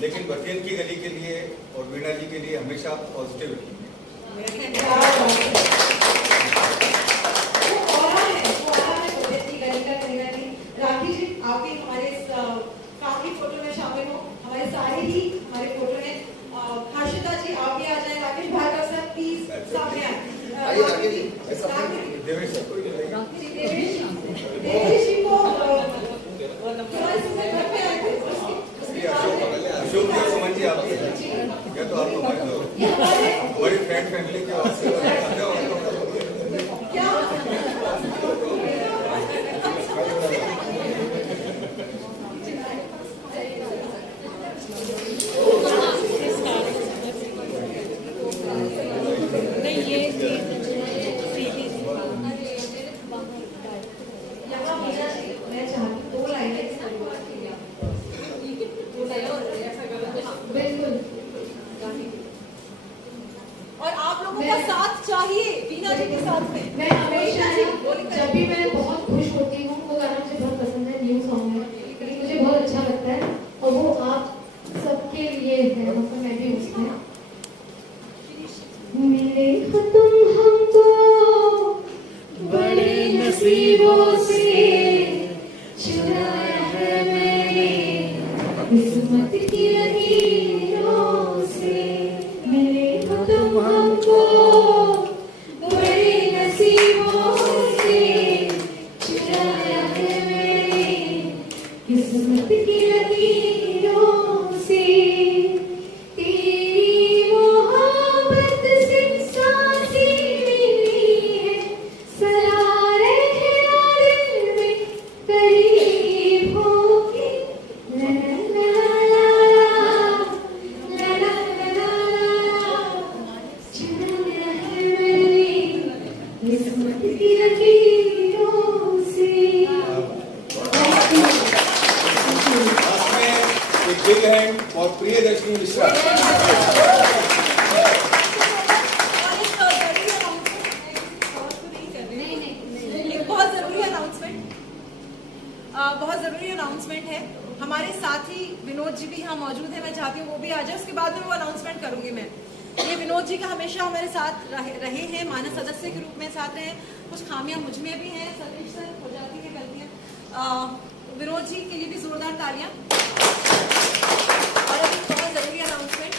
लेकिन बच्चन की गली के लिए और वीणा जी के लिए हमेशा पॉजिटिव राखी जी आप भी हमारे फैमिली फोटो में शामिल हो, हमारे सारे ही हमारे फोटो में। हर्षिता जी आप भी आ जाए, राकेश भार्गव सर प्लीज सामने आए। देवेश जी को घर पे आए थे, अशोक जी सुमन जी आप या तो आपको हमारी फ्रेंड फैमिली के क्या और आप लोगों का साथ चाहिए वीणा जी के साथ में। मैं हमेशा जब भी मैं बहुत खुश होती हूँ, वो गाना मुझे बहुत पसंद है, न्यू सॉन्ग है, लेकिन मुझे बहुत अच्छा लगता है और वो आप सबके लिए है, मतलब मैं भी उसमें। मिले हो तुम हमको नसीबों से चुराया है मैंने किस्मत की लकीरों से, मिले हो तुम हमको बड़े नसीबों से, चुराया है मैंने किस्मत की लकीरों से, तेरी मोहब्बत से सांसें मिली है, सलाह रहना दिल में करीब होके, ला ला ला ला ला ला ला, चुराया है मैंने किस्मत की लकीरों से। एक big hand for Priyadarshini Mishra. एक बहुत जरूरी अनाउंसमेंट है। हमारे साथी विनोद जी भी यहाँ मौजूद है, मैं चाहती हूँ वो भी आ जाए, उसके बाद में वो अनाउंसमेंट करूंगी मैं। ये विनोद जी का हमेशा हमारे साथ रहे हैं, मानव सदस्य के रूप में साथ रहे हैं। कुछ खामियां मुझ में भी हैं, सतीश सर हो जाती है गलतियां। विनोद जी के लिए भी जोरदार तालियां। और अभी बहुत जरूरी अनाउंसमेंट,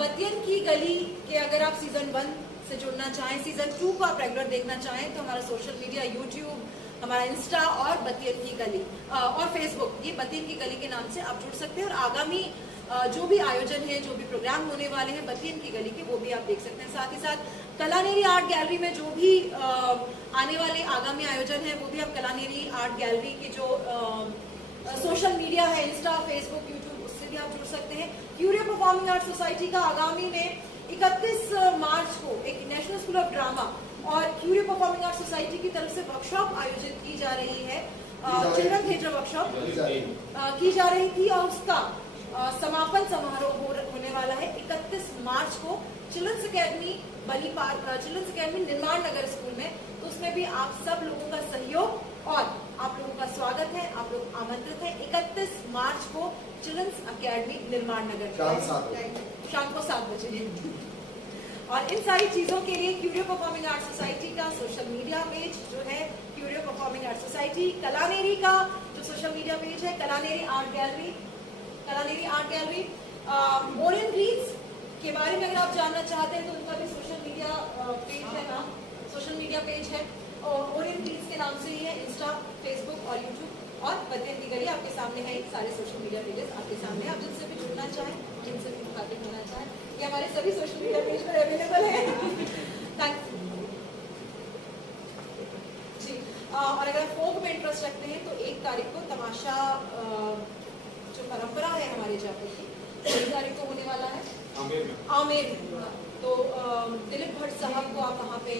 बतियन की गली के अगर आप सीजन 1 से जुड़ना चाहें, सीजन 2 को आप रेगुलर देखना चाहें तो हमारा सोशल मीडिया, यूट्यूब, हमारा इंस्टा और बतियन की गली और फेसबुक, ये बतियन की गली के नाम से आप जुड़ सकते हैं। और आगामी जो भी आयोजन है, जो भी प्रोग्राम होने वाले हैं बतियन की गली के, वो भी आप देख सकते हैं। साथ ही साथ कलानेरी आर्ट गैलरी में जो भी आने वाले आगामी आयोजन है वो भी आप कलानेरी आर्ट गैलरी की जो सोशल मीडिया है, इंस्टा, फेसबुक, यूट्यूब, उससे भी आप जुड़ सकते हैं। क्यूरियो परफॉर्मिंग आर्ट सोसाइटी का आगामी में 31 मार्च को एक नेशनल स्कूल ऑफ ड्रामा और क्यूरियो परफॉर्मिंग आर्ट सोसाइटी की तरफ से वर्कशॉप आयोजित की जा रही है, चिल्ड्रन थिएटर वर्कशॉप की जा रही थी और उसका समापन समारोह होने वाला है 31 मार्च को चिल्ड्रंस अकेडमी बनी पार्क, चिल्ड्रंस अकेडमी निर्माण नगर स्कूल में। तो उसमें भी आप सब लोगों का सहयोग और आप लोगों का स्वागत है, आप लोग आमंत्रित हैं 31 मार्च को चिल्ड्रंस अकेडमी निर्माण नगर, शाम को 7 बजे। और इन सारी चीजों के लिए क्यूरियो परफॉर्मिंग आर्ट सोसाइटी का सोशल मीडिया पेज जो है Curio Performing Art Society, Kalaneri का जो सोशल मीडिया पेज है Kalaneri Art Gallery, Orion Greens के बारे में अगर आप जानना चाहते हैं तो उनका भी सोशल मीडिया पेज है, नाम सोशल मीडिया पेज है ओरियन ग्रीन्स के नाम से ही है, इंस्टा, फेसबुक और यूट्यूब। और बतियन की गली आपके सामने है, सारे सोशल मीडिया पेजेस आपके सामने, आप जिनसे भी जुड़ना चाहें, जिनसे भी मुखातिब होना चाहें, ये हमारे सभी सोशल मीडिया पेज पर अवेलेबल है। थैंक्स जी। और अगर आप फोक में इंटरेस्ट रखते हैं तो 1 तारीख को तमाशा जो परंपरा है हमारे जयपुर की, 1 तारीख को होने वाला है आमेर में। तो दिलीप भट्ट साहब को आप वहाँ पे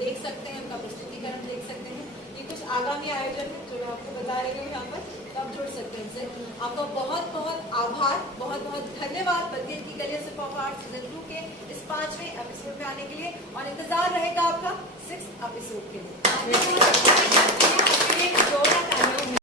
देख सकते हैं, उनका प्रस्तुतिकरण देख सकते हैं। ये कुछ आगामी आयोजन है जो मैं आपको बता रही हूँ यहाँ पर, तो आप जुड़ सकते हैं इनसे। आपका बहुत बहुत आभार, बहुत बहुत धन्यवाद बतियन की गली से पॉप आर्ट सीजन 2 के इस 5वें एपिसोड में आने के लिए, और इंतजार रहेगा आपका 6th एपिसोड के लिए।